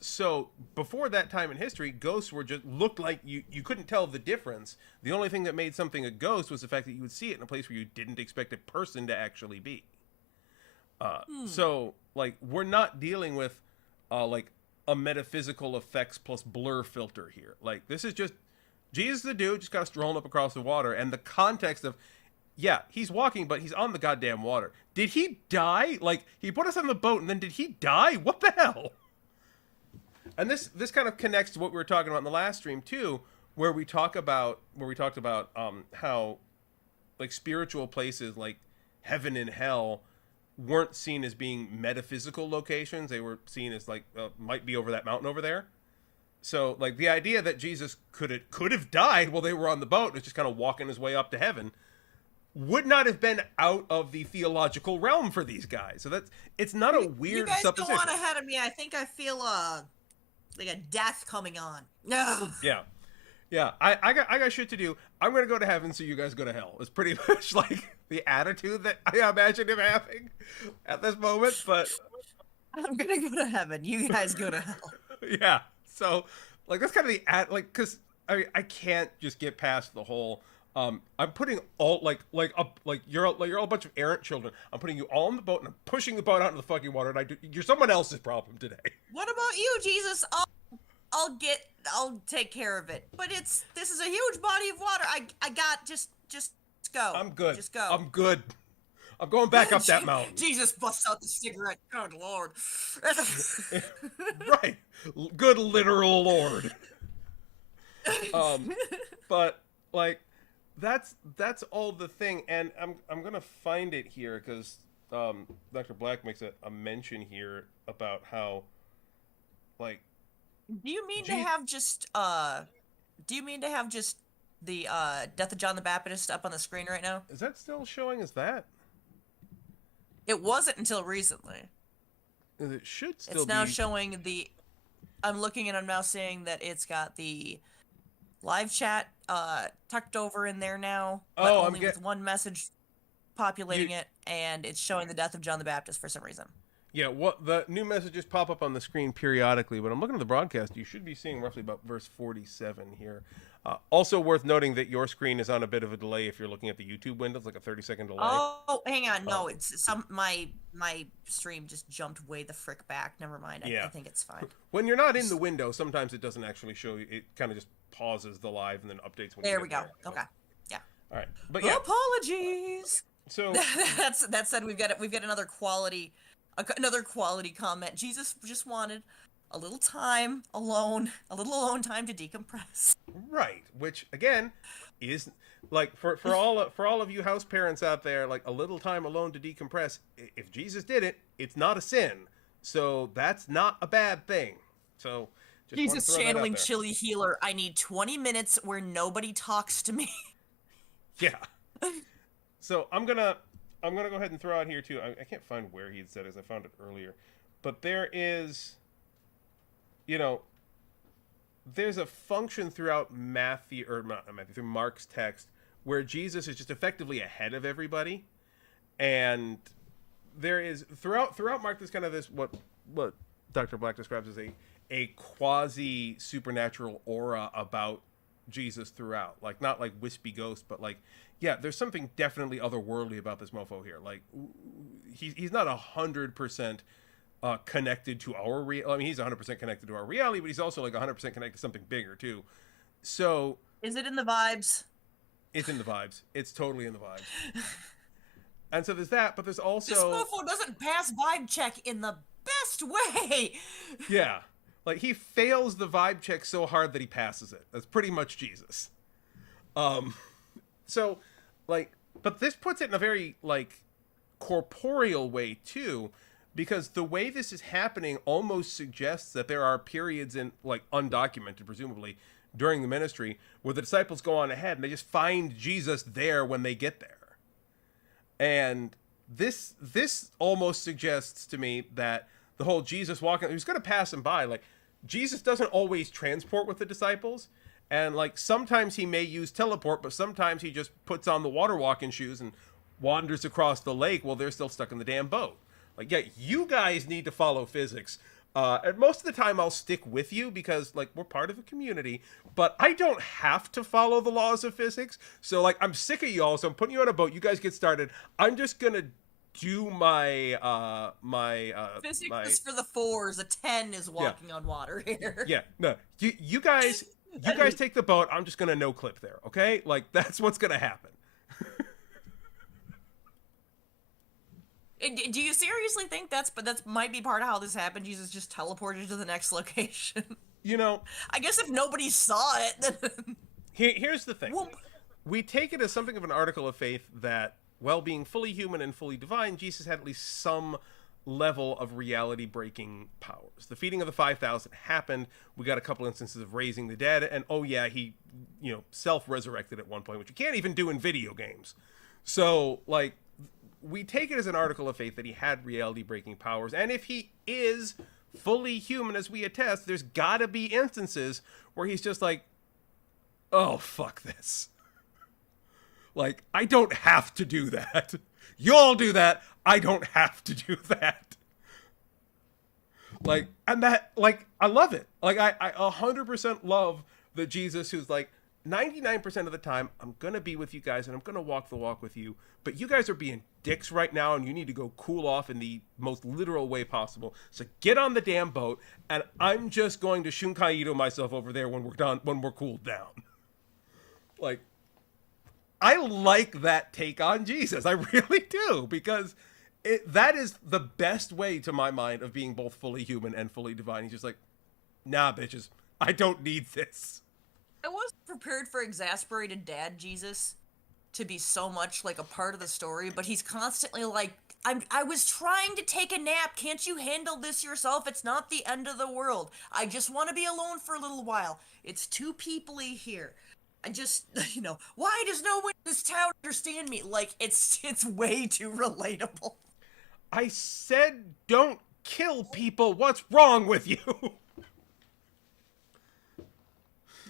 So before that time in history, ghosts were just looked like you couldn't tell the difference. The only thing that made something a ghost was the fact that you would see it in a place where you didn't expect a person to actually be. So like we're not dealing with like a metaphysical effects plus blur filter here. Like this is just Jesus the dude just kind of strolling up across the water, and the context of yeah, he's walking, but he's on the goddamn water. Did he die? Like he put us on the boat and then did he die? What the hell? And this kind of connects to what we were talking about in the last stream too, where we talked about how like spiritual places like heaven and hell weren't seen as being metaphysical locations. They were seen as like might be over that mountain over there. So like the idea that Jesus could have died while they were on the boat and was just kind of walking his way up to heaven would not have been out of the theological realm for these guys. So it's not a weird supposition. You guys go on ahead of me. I think I feel like a death coming on. No. Yeah. I got shit to do. I'm gonna go to heaven, so you guys go to hell. It's pretty much like the attitude that I imagine him having at this moment. But I'm gonna go to heaven. You guys go to hell. Yeah. So like that's kind of the because I can't just get past the whole. I'm putting all you're all a bunch of errant children. I'm putting you all in the boat and I'm pushing the boat out into the fucking water. And you're someone else's problem today. What about you, Jesus? I'll take care of it. But this is a huge body of water. I got just go. I'm good. Just go. I'm good. I'm going back up that mountain. Jesus busts out the cigarette. Good Lord. Right. Good literal Lord. But like. That's all the thing, and I'm gonna find it here because Dr. Black makes a mention here about how like. Do you mean to have just the death of John the Baptist up on the screen right now? Is that still showing as that? It wasn't until recently. It should still. It's now showing the. I'm looking and I'm now seeing that it's got the live chat tucked over in there now, but only with one message populating it, and it's showing the death of John the Baptist for some reason. Yeah, what the new messages pop up on the screen periodically, but I'm looking at the broadcast. You should be seeing roughly about verse 47 here. Also worth noting that your screen is on a bit of a delay if you're looking at the YouTube window. It's like a 30-second delay. Oh, hang on. No, it's my stream just jumped way the frick back. Never mind. I think it's fine. When you're not in the window, sometimes it doesn't actually show you. It kind of just pauses the live and then updates when there we go. Okay. Yeah. All right. But yeah. Apologies. So that said, we've got another quality comment. Jesus just wanted a little time alone, a little alone time to decompress. Right, which again is like for all of you house parents out there, like a little time alone to decompress. If Jesus did it, it's not a sin, so that's not a bad thing. So just Jesus channeling chili healer. I need 20 minutes where nobody talks to me. Yeah. So I'm gonna go ahead and throw out here too. I can't find where he had said it, as I found it earlier, but there is. There's a function throughout through Mark's text where Jesus is just effectively ahead of everybody, and there is throughout Mark, there's kind of this what Dr. Black describes as a quasi supernatural aura about Jesus throughout. Like, not like wispy ghost, but like, yeah, there's something definitely otherworldly about this mofo here. Like, he's not 100% connected to our I mean, he's 100% connected to our reality, but he's also like 100% connected to something bigger too. So, is it in the vibes? It's in the vibes. It's totally in the vibes. And so there's that, but there's also... This mofo doesn't pass vibe check in the best way. Yeah. Like, he fails the vibe check so hard that he passes it. That's pretty much Jesus. So, like, but this puts it in a very, like, corporeal way, too, because the way this is happening almost suggests that there are periods in, like, undocumented, presumably, during the ministry, where the disciples go on ahead and they just find Jesus there when they get there. And this almost suggests to me that the whole Jesus walking, who's going to pass him by, like, Jesus doesn't always transport with the disciples. And, like, sometimes he may use teleport, but sometimes he just puts on the water walking shoes and wanders across the lake while they're still stuck in the damn boat. Like, yeah, you guys need to follow physics. And most of the time I'll stick with you because, like, we're part of a community, but I don't have to follow the laws of physics. So, like, I'm sick of y'all, so I'm putting you on a boat. You guys get started. I'm just gonna do my physics is for the 4s. A 10 is walking on water here. Yeah, no, you guys take the boat. I'm just gonna no clip there, okay? Like, that's what's gonna happen. Do you seriously think that's might be part of how this happened? Jesus just teleported to the next location. You know, I guess if nobody saw it, then... Here's the thing. We take it as something of an article of faith that, while being fully human and fully divine, Jesus had at least some level of reality-breaking powers. The feeding of the 5,000 happened. We got a couple instances of raising the dead, and oh yeah, he, self-resurrected at one point, which you can't even do in video games. So, like, we take it as an article of faith that he had reality-breaking powers, and if he is fully human, as we attest, there's gotta be instances where he's just like, oh, fuck this. Like, I don't have to do that. Y'all do that. I don't have to do that. Like, and that, like, I love it. Like, I 100% love the Jesus who's like, 99% of the time, I'm going to be with you guys and I'm going to walk the walk with you. But you guys are being dicks right now and you need to go cool off in the most literal way possible. So get on the damn boat and I'm just going to Shunkaido myself over there when we're done, when we're cooled down. Like, I like that take on Jesus. I really do, because that is the best way, to my mind, of being both fully human and fully divine. He's just like, nah, bitches, I don't need this. I wasn't prepared for exasperated dad Jesus to be so much like a part of the story, but he's constantly like, I was trying to take a nap. Can't you handle this yourself? It's not the end of the world. I just want to be alone for a little while. It's too peoply here. I just, why does no one in this town understand me? Like, it's way too relatable. I said don't kill people. What's wrong with you?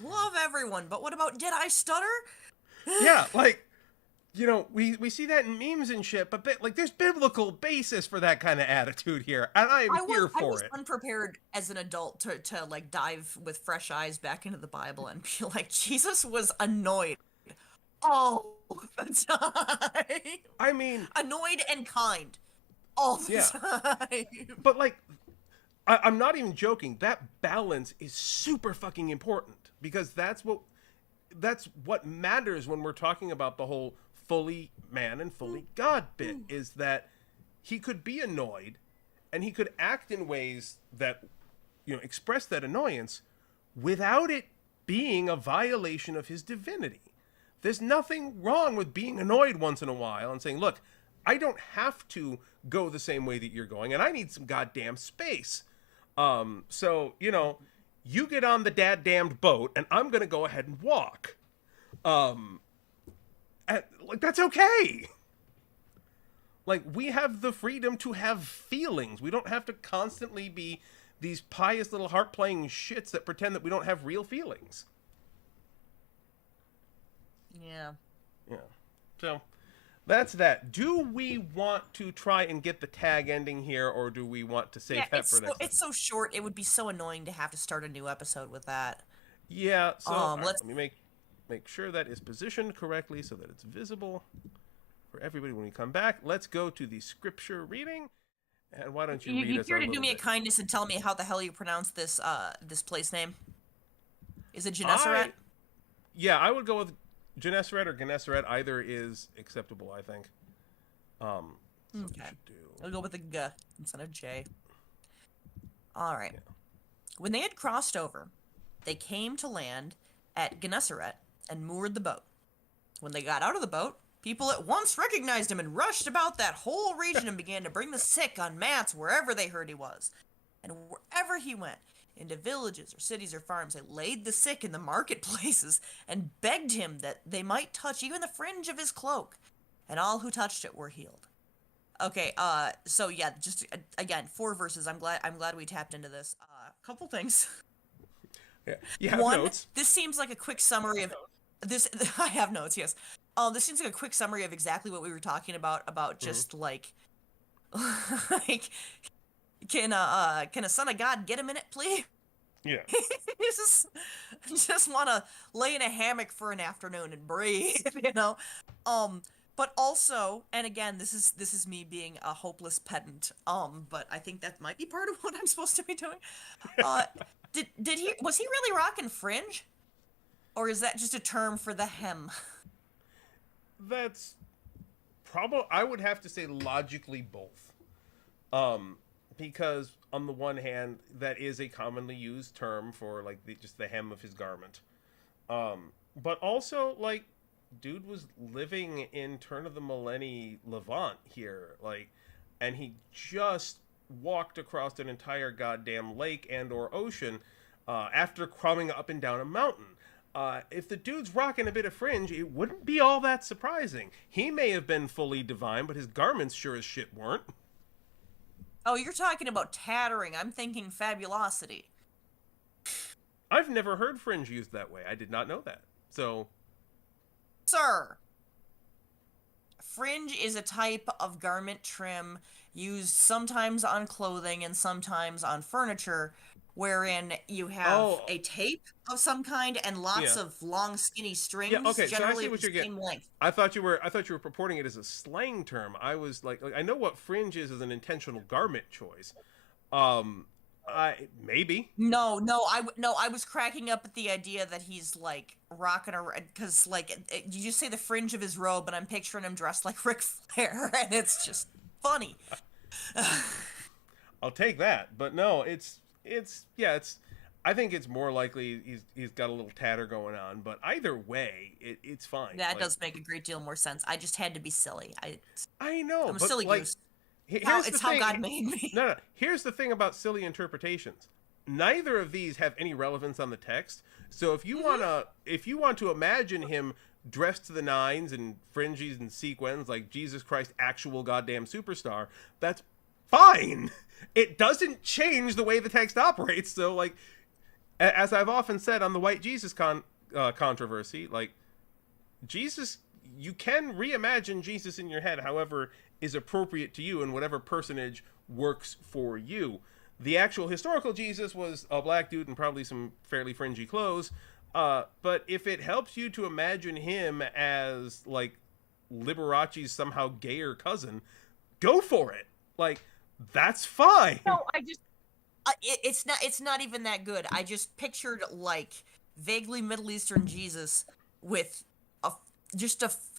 Love everyone, but what about, did I stutter? Yeah, like, we see that in memes and shit, but like, there's biblical basis for that kind of attitude here, and I'm here for it. I was unprepared as an adult to like dive with fresh eyes back into the Bible and be like, Jesus was annoyed all the time. I mean, annoyed and kind all the time. But like, I'm not even joking. That balance is super fucking important, because that's what matters when we're talking about the whole fully man and fully God bit, is that he could be annoyed and he could act in ways that, express that annoyance without it being a violation of his divinity. There's nothing wrong with being annoyed once in a while and saying, look, I don't have to go the same way that you're going and I need some goddamn space. So, you get on the dad-damned boat and I'm going to go ahead and walk. Like, that's okay. Like, we have the freedom to have feelings. We don't have to constantly be these pious little heart-playing shits that pretend that we don't have real feelings. Yeah. Yeah. So, that's that. Do we want to try and get the tag ending here, or do we want to save Yeah, that for next time? it's so short. It would be so annoying to have to start a new episode with that. Yeah, so all right, Let's. let me make sure that is positioned correctly so that it's visible for everybody when we come back. Let's go to the scripture reading. And why don't you read You us care our to do little me a bit? kindness and tell me how the hell you pronounce this place name? Is it Gennesaret? Yeah, I would go with Gennesaret or Gennesaret. Either is acceptable, I think. So we Okay. should do. I'll go with a G instead of J. All right. Yeah. When they had crossed over, they came to land at Gennesaret and moored the boat. When they got out of the boat, people at once recognized him and rushed about that whole region and began to bring the sick on mats wherever they heard he was. And wherever he went, into villages or cities or farms, they laid the sick in the marketplaces and begged him that they might touch even the fringe of his cloak. And all who touched it were healed. Okay, so yeah, just again, 4 verses. I'm glad we tapped into this. Couple things. Yeah. You have One, notes. this seems like a quick summary of this. I have notes. Yes. This seems like a quick summary of exactly what we were talking about just like, like, can a son of God get a minute, please? Yeah. just want to lay in a hammock for an afternoon and breathe, you know. But also, and again, this is me being a hopeless pedant. But I think that might be part of what I'm supposed to be doing. Was he really rocking fringe, or is that just a term for the hem? That's probably, I would have to say logically both. Because on the one hand, that is a commonly used term for like just the hem of his garment. But also like, dude was living in turn of the millennium Levant here, like, and he just walked across an entire goddamn lake and or ocean after crawling up and down a mountain. If the dude's rocking a bit of fringe, it wouldn't be all that surprising. He may have been fully divine, but his garments sure as shit weren't. Oh, you're talking about tattering. I'm thinking fabulosity. I've never heard fringe used that way. I did not know that. So, sir, fringe is a type of garment trim used sometimes on clothing and sometimes on furniture, wherein you have a tape of some kind and lots of long, skinny strings. Yeah, okay, generally so I see what you're getting. Length. I thought you were purporting it as a slang term. I was like I know what fringe is as an intentional garment choice. Maybe. No, I was cracking up at the idea that he's like rocking around because like you just say the fringe of his robe, and I'm picturing him dressed like Ric Flair, and it's just funny. I'll take that, but no, it's I think it's more likely he's got a little tatter going on, but either way, it's fine. That does make a great deal more sense. I just had to be silly. I know, I'm a but silly like, goose. It's how God made me. No. Here's the thing about silly interpretations. Neither of these have any relevance on the text. So if you want to imagine him dressed to the nines and fringes and sequins like Jesus Christ, actual goddamn superstar, that's fine. It doesn't change the way the text operates. So like, as I've often said on the white Jesus controversy, like Jesus, you can reimagine Jesus in your head, however is appropriate to you and whatever personage works for you. The actual historical Jesus was a black dude and probably some fairly fringy clothes. But if it helps you to imagine him as like Liberace's somehow gayer cousin, go for it. Like, that's fine. No, I just it's not even that good. I just pictured like vaguely Middle Eastern Jesus with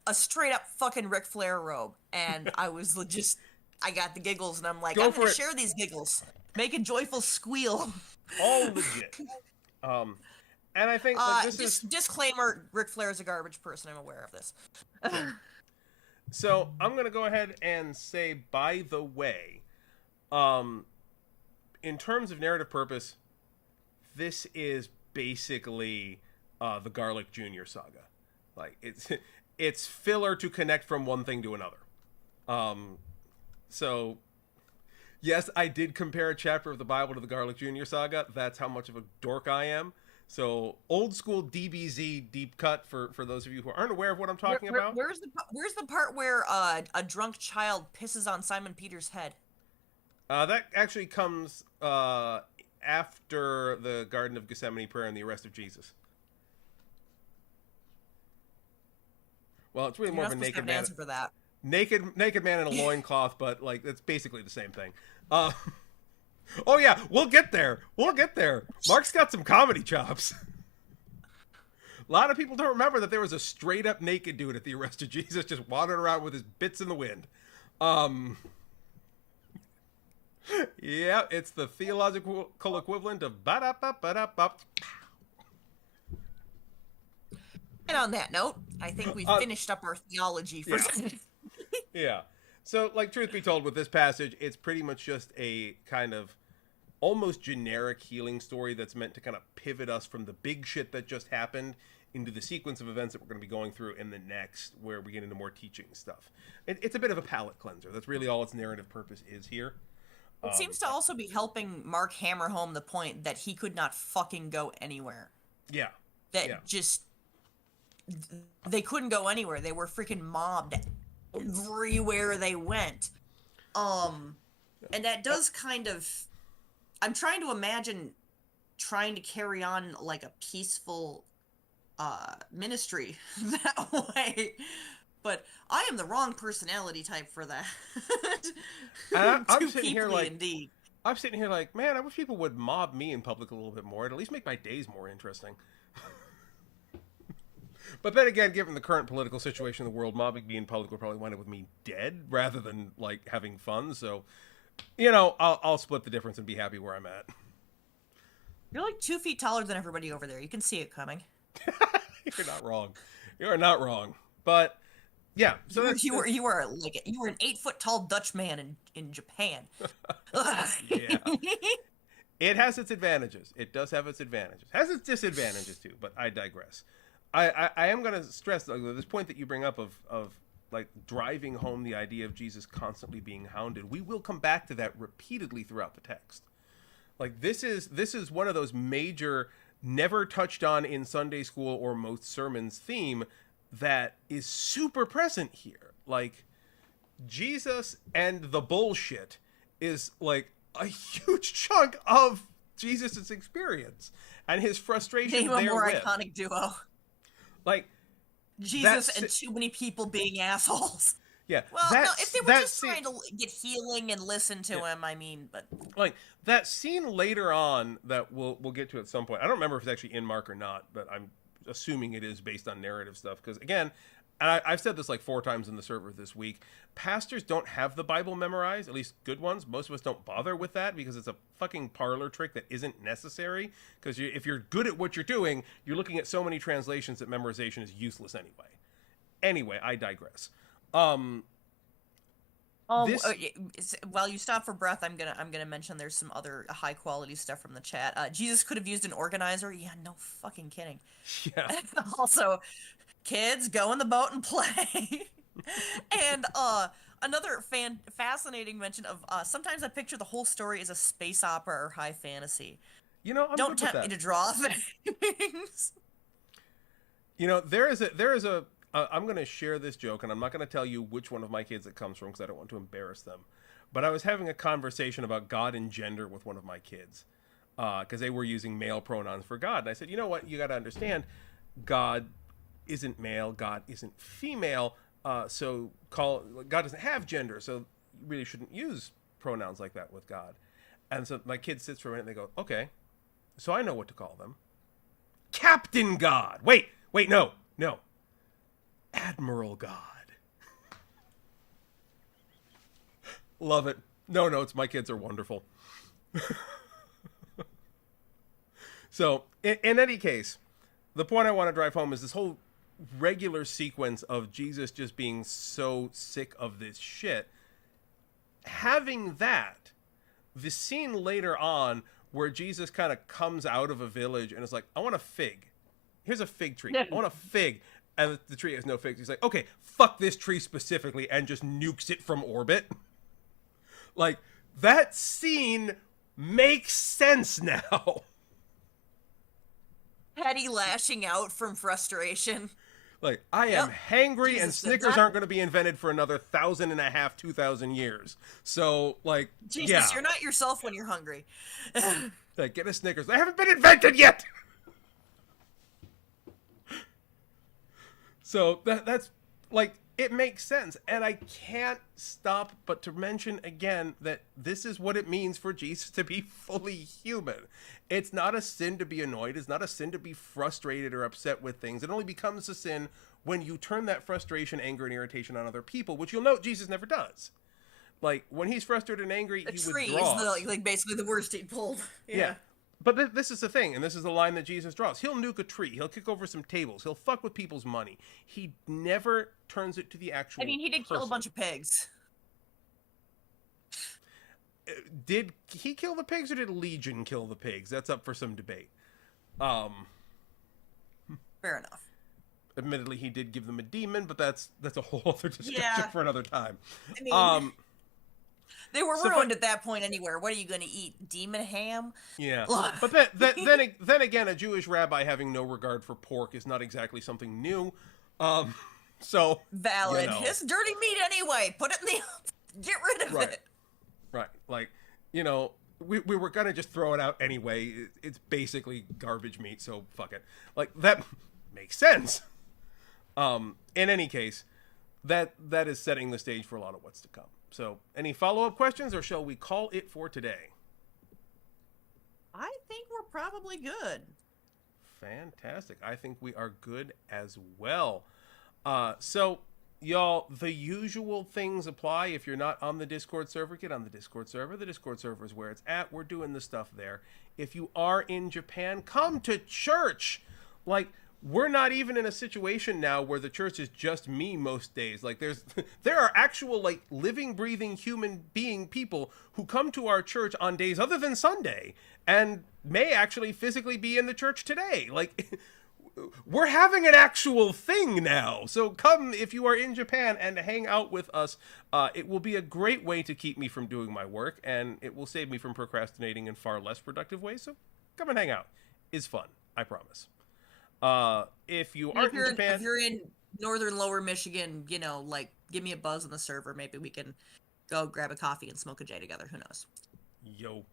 a straight up fucking Ric Flair robe, and I was just I got the giggles, and I'm like, I'm gonna share these giggles, make a joyful squeal. All legit. And I think like, this is disclaimer: Ric Flair is a garbage person. I'm aware of this. So I'm gonna go ahead and say, by the way, in terms of narrative purpose, this is basically the Garlic Jr. saga. Like it's filler to connect from one thing to another. So yes, I did compare a chapter of the Bible to the Garlic Jr. saga. That's how much of a dork I am. So old school DBZ deep cut for those of you who aren't aware of what I'm talking about. Where's the part where a drunk child pisses on Simon Peter's head? That actually comes after the Garden of Gethsemane prayer and the arrest of Jesus. Well, it's really more of a naked man. Answer for that. Naked man in a loincloth, but like it's basically the same thing. Oh yeah, we'll get there. Mark's got some comedy chops. A lot of people don't remember that there was a straight up naked dude at the arrest of Jesus just wandering around with his bits in the wind. Yeah, it's the theological equivalent of ba-da-ba-ba-da-ba. And on that note, I think we've finished up our theology for today. Yeah. So, like, truth be told, with this passage, it's pretty much just a kind of almost generic healing story that's meant to kind of pivot us from the big shit that just happened into the sequence of events that we're going to be going through in the next, where we get into more teaching stuff. It's a bit of a palate cleanser. That's really all its narrative purpose is here. It seems to also be helping Mark hammer home the point that he could not fucking go anywhere. Yeah. Just... They couldn't go anywhere. They were freaking mobbed everywhere they went. And that does kind of... I'm trying to imagine trying to carry on like a peaceful ministry that way. But I am the wrong personality type for that. I'm sitting here like, indeed. I'm sitting here like, man, I wish people would mob me in public a little bit more. It'd at least make my days more interesting. But then again, given the current political situation in the world, mobbing me in public would probably wind up with me dead rather than like having fun. So, you know, I'll split the difference and be happy where I'm at. You're like 2 feet taller than everybody over there. You can see it coming. You're not wrong. You are not wrong. But yeah, so you were an 8 foot tall Dutch man in Japan. Yeah. It has its advantages. It does have its advantages. It has its disadvantages too, but I digress. I am going to stress this point that you bring up of like driving home the idea of Jesus constantly being hounded. We will come back to that repeatedly throughout the text. Like this is one of those major never touched on in Sunday school or most sermons theme that is super present here. Like Jesus and the bullshit is like a huge chunk of Jesus's experience and his frustration. Name a more iconic duo. Like Jesus and too many people being assholes. Yeah. Well, no, if they were just trying to get healing and listen to him, I mean, but like that scene later on that we'll get to at some point. I don't remember if it's actually in Mark or not, but I'm assuming it is based on narrative stuff. Because again, and I've said this like 4 times in the server this week, pastors don't have the Bible memorized, at least good ones. Most of us don't bother with that because it's a fucking parlor trick that isn't necessary. Because if you're good at what you're doing, you're looking at so many translations that memorization is useless anyway. Anyway, I digress. While you stop for breath, I'm gonna mention there's some other high quality stuff from the chat. Jesus could have used an organizer. Yeah, no fucking kidding. Yeah. Also, kids, go in the boat and play. And another fascinating mention of sometimes I picture the whole story as a space opera or high fantasy. You know, don't tempt me to draw things. You know, there is a. I'm going to share this joke, and I'm not going to tell you which one of my kids it comes from because I don't want to embarrass them. But I was having a conversation about God and gender with one of my kids because they were using male pronouns for God. And I said, you know what? You got to understand, God isn't male. God isn't female. So God doesn't have gender. So you really shouldn't use pronouns like that with God. And so my kid sits for a minute and they go, okay, so I know what to call them. Captain God. Wait, no. Admiral God. Love it. No notes. My kids are wonderful. So, in any case, the point I want to drive home is this whole regular sequence of Jesus just being so sick of this shit. Having that, the scene later on where Jesus kind of comes out of a village and is like, I want a fig. Here's a fig tree. I want a fig. And the tree has no figs. He's like, okay, fuck this tree specifically, and just nukes it from orbit. Like, that scene makes sense now. Petty lashing out from frustration. Like, I am Yep. hangry, and Jesus did Snickers that. aren't going to be invented for another 1,500, 2,000 years. So, like, Jesus, you're not yourself when you're hungry. like, get a Snickers. They haven't been invented yet. So that's like, it makes sense, and I can't stop but to mention again that this is what it means for Jesus to be fully human. It's not a sin to be annoyed. It's not a sin to be frustrated or upset with things. It only becomes a sin when you turn that frustration, anger, and irritation on other people, which you'll note Jesus never does. Like, when he's frustrated and angry, he withdraws. Is like basically the worst he pulled. Yeah. But this is the thing, and this is the line that Jesus draws. He'll nuke a tree. He'll kick over some tables. He'll fuck with people's money. He never turns it to the actual he did kill a person. bunch of pigs. Did he kill the pigs, or did Legion kill the pigs? That's up for some debate. Fair enough. Admittedly, he did give them a demon, but that's a whole other discussion for another time. I mean, they were ruined at that point anywhere. What are you going to eat? Demon ham? Yeah. But then again, a Jewish rabbi having no regard for pork is not exactly something new. So valid. It's dirty meat anyway. Put it in the get rid of it. Right. Like, we were going to just throw it out anyway. It's basically garbage meat, so fuck it. Like, that makes sense. In any case, that is setting the stage for a lot of what's to come. So, any follow-up questions, or shall we call it for today? I think we're probably good. Fantastic. I think we are good as well. So, y'all, the usual things apply. If you're not on the Discord server, get on the Discord server. The Discord server is where it's at. We're doing the stuff there. If you are in Japan, come to church. Like, we're not even in a situation now where the church is just me most days. Like, there are actual, like, living, breathing human being people who come to our church on days other than Sunday and may actually physically be in the church today. Like, we're having an actual thing now. So come if you are in Japan and hang out with us. It will be a great way to keep me from doing my work, and it will save me from procrastinating in far less productive ways. So come and hang out. It's fun. I promise. If you aren't in Japan, if you're in northern lower Michigan, like, give me a buzz on the server. Maybe we can go grab a coffee and smoke a J together. Who knows? Yo.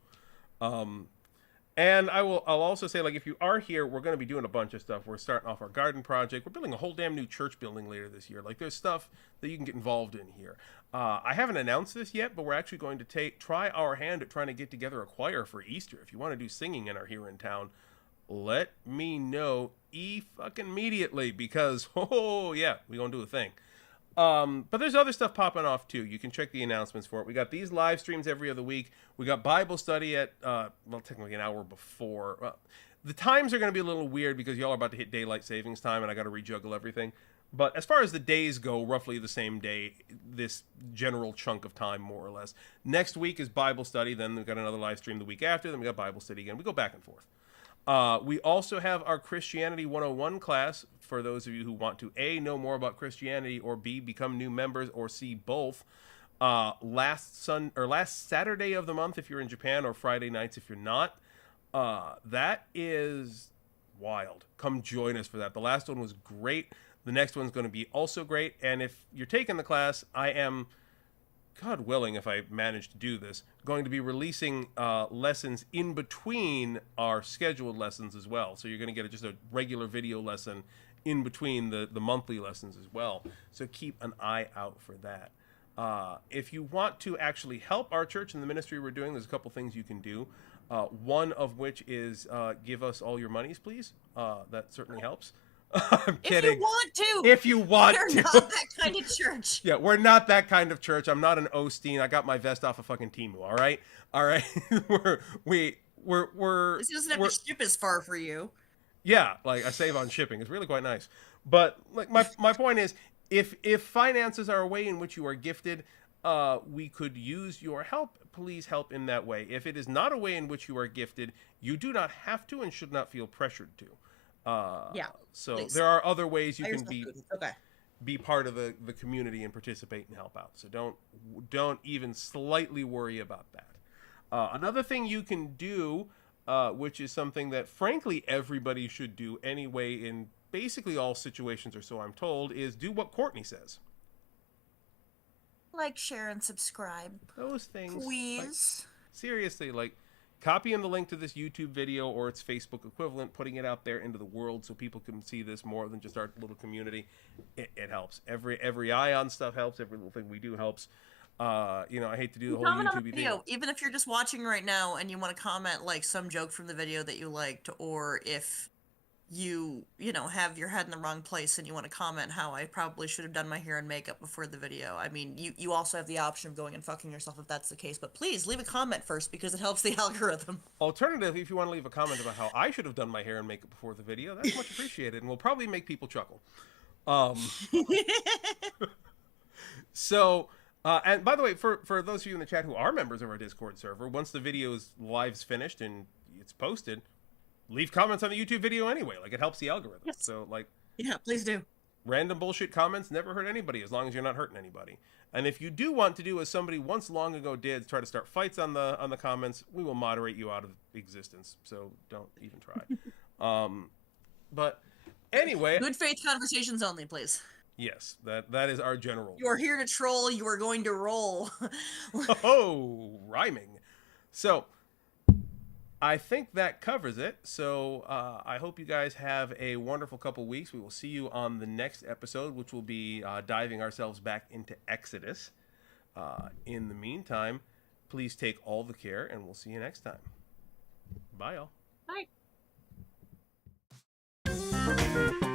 And I'll also say, like, if you are here, we're going to be doing a bunch of stuff. We're starting off our garden project. We're building a whole damn new church building later this year. Like, there's stuff that you can get involved in here. I haven't announced this yet, but we're actually going to try our hand at trying to get together a choir for Easter. If you want to do singing and are here in town, let me know fucking immediately, because yeah, we're gonna do a thing. But there's other stuff popping off too. You can check the announcements for it. We got these live streams every other week. We got Bible study at technically an hour before. The times are going to be a little weird because y'all are about to hit daylight savings time, and I got to rejuggle everything. But as far as the days go, roughly the same day, this general chunk of time, more or less. Next week is Bible study. Then we've got another live stream the week after. Then we got Bible study again. We go back and forth. We also have our Christianity 101 class for those of you who want to A, know more about Christianity, or B, become new members, or C, both. Last Saturday of the month if you're in Japan, or Friday nights if you're not. That is wild. Come join us for that. The last one was great. The next one's going to be also great. And if you're taking the class, I am, God willing, if I manage to do this, going to be releasing lessons in between our scheduled lessons as well. So you're going to get just a regular video lesson in between the monthly lessons as well. So keep an eye out for that. If you want to actually help our church and the ministry we're doing, there's a couple things you can do. One of which is give us all your monies, please. That certainly helps. I'm kidding. If you want to. We're not that kind of church. Yeah, we're not that kind of church. I'm not an Osteen. I got my vest off of fucking Temu, all right? All right? we're This doesn't have to ship as far for you. Yeah, like, I save on shipping. It's really quite nice. But like my point is, if finances are a way in which you are gifted, we could use your help. Please help in that way. If it is not a way in which you are gifted, you do not have to and should not feel pressured to. So please. There are other ways you can be part of the community and participate and help out. So don't even slightly worry about that. Another thing you can do which is something that, frankly, everybody should do anyway in basically all situations, or so I'm told, is do what Courtney says. Like, share, and subscribe. Those things. Please. Like, seriously, like, copying the link to this YouTube video or its Facebook equivalent, putting it out there into the world so people can see this more than just our little community, it helps. Every eye on stuff helps. Every little thing we do helps. I hate to do the whole YouTube video. Even if you're just watching right now and you want to comment like some joke from the video that you liked, or if you have your head in the wrong place and you want to comment how I probably should have done my hair and makeup before the video. I mean, you also have the option of going and fucking yourself if that's the case, but please leave a comment first because it helps the algorithm. Alternatively, if you want to leave a comment about how I should have done my hair and makeup before the video, that's much appreciated and will probably make people chuckle. So, and by the way, for those of you in the chat who are members of our Discord server, once the video's live's finished and it's posted, leave comments on the YouTube video anyway. Like, it helps the algorithm. Yes. So, like... Yeah, please do. Random bullshit comments never hurt anybody as long as you're not hurting anybody. And if you do want to do as somebody once long ago did, try to start fights on the comments, we will moderate you out of existence. So don't even try. But anyway... Good faith conversations only, please. Yes, that is our general... You are here to troll, you are going to roll. Oh, rhyming. So... I think that covers it. So I hope you guys have a wonderful couple weeks. We will see you on the next episode, which will be diving ourselves back into Exodus. In the meantime, please take all the care, and we'll see you next time. Bye, y'all. Bye.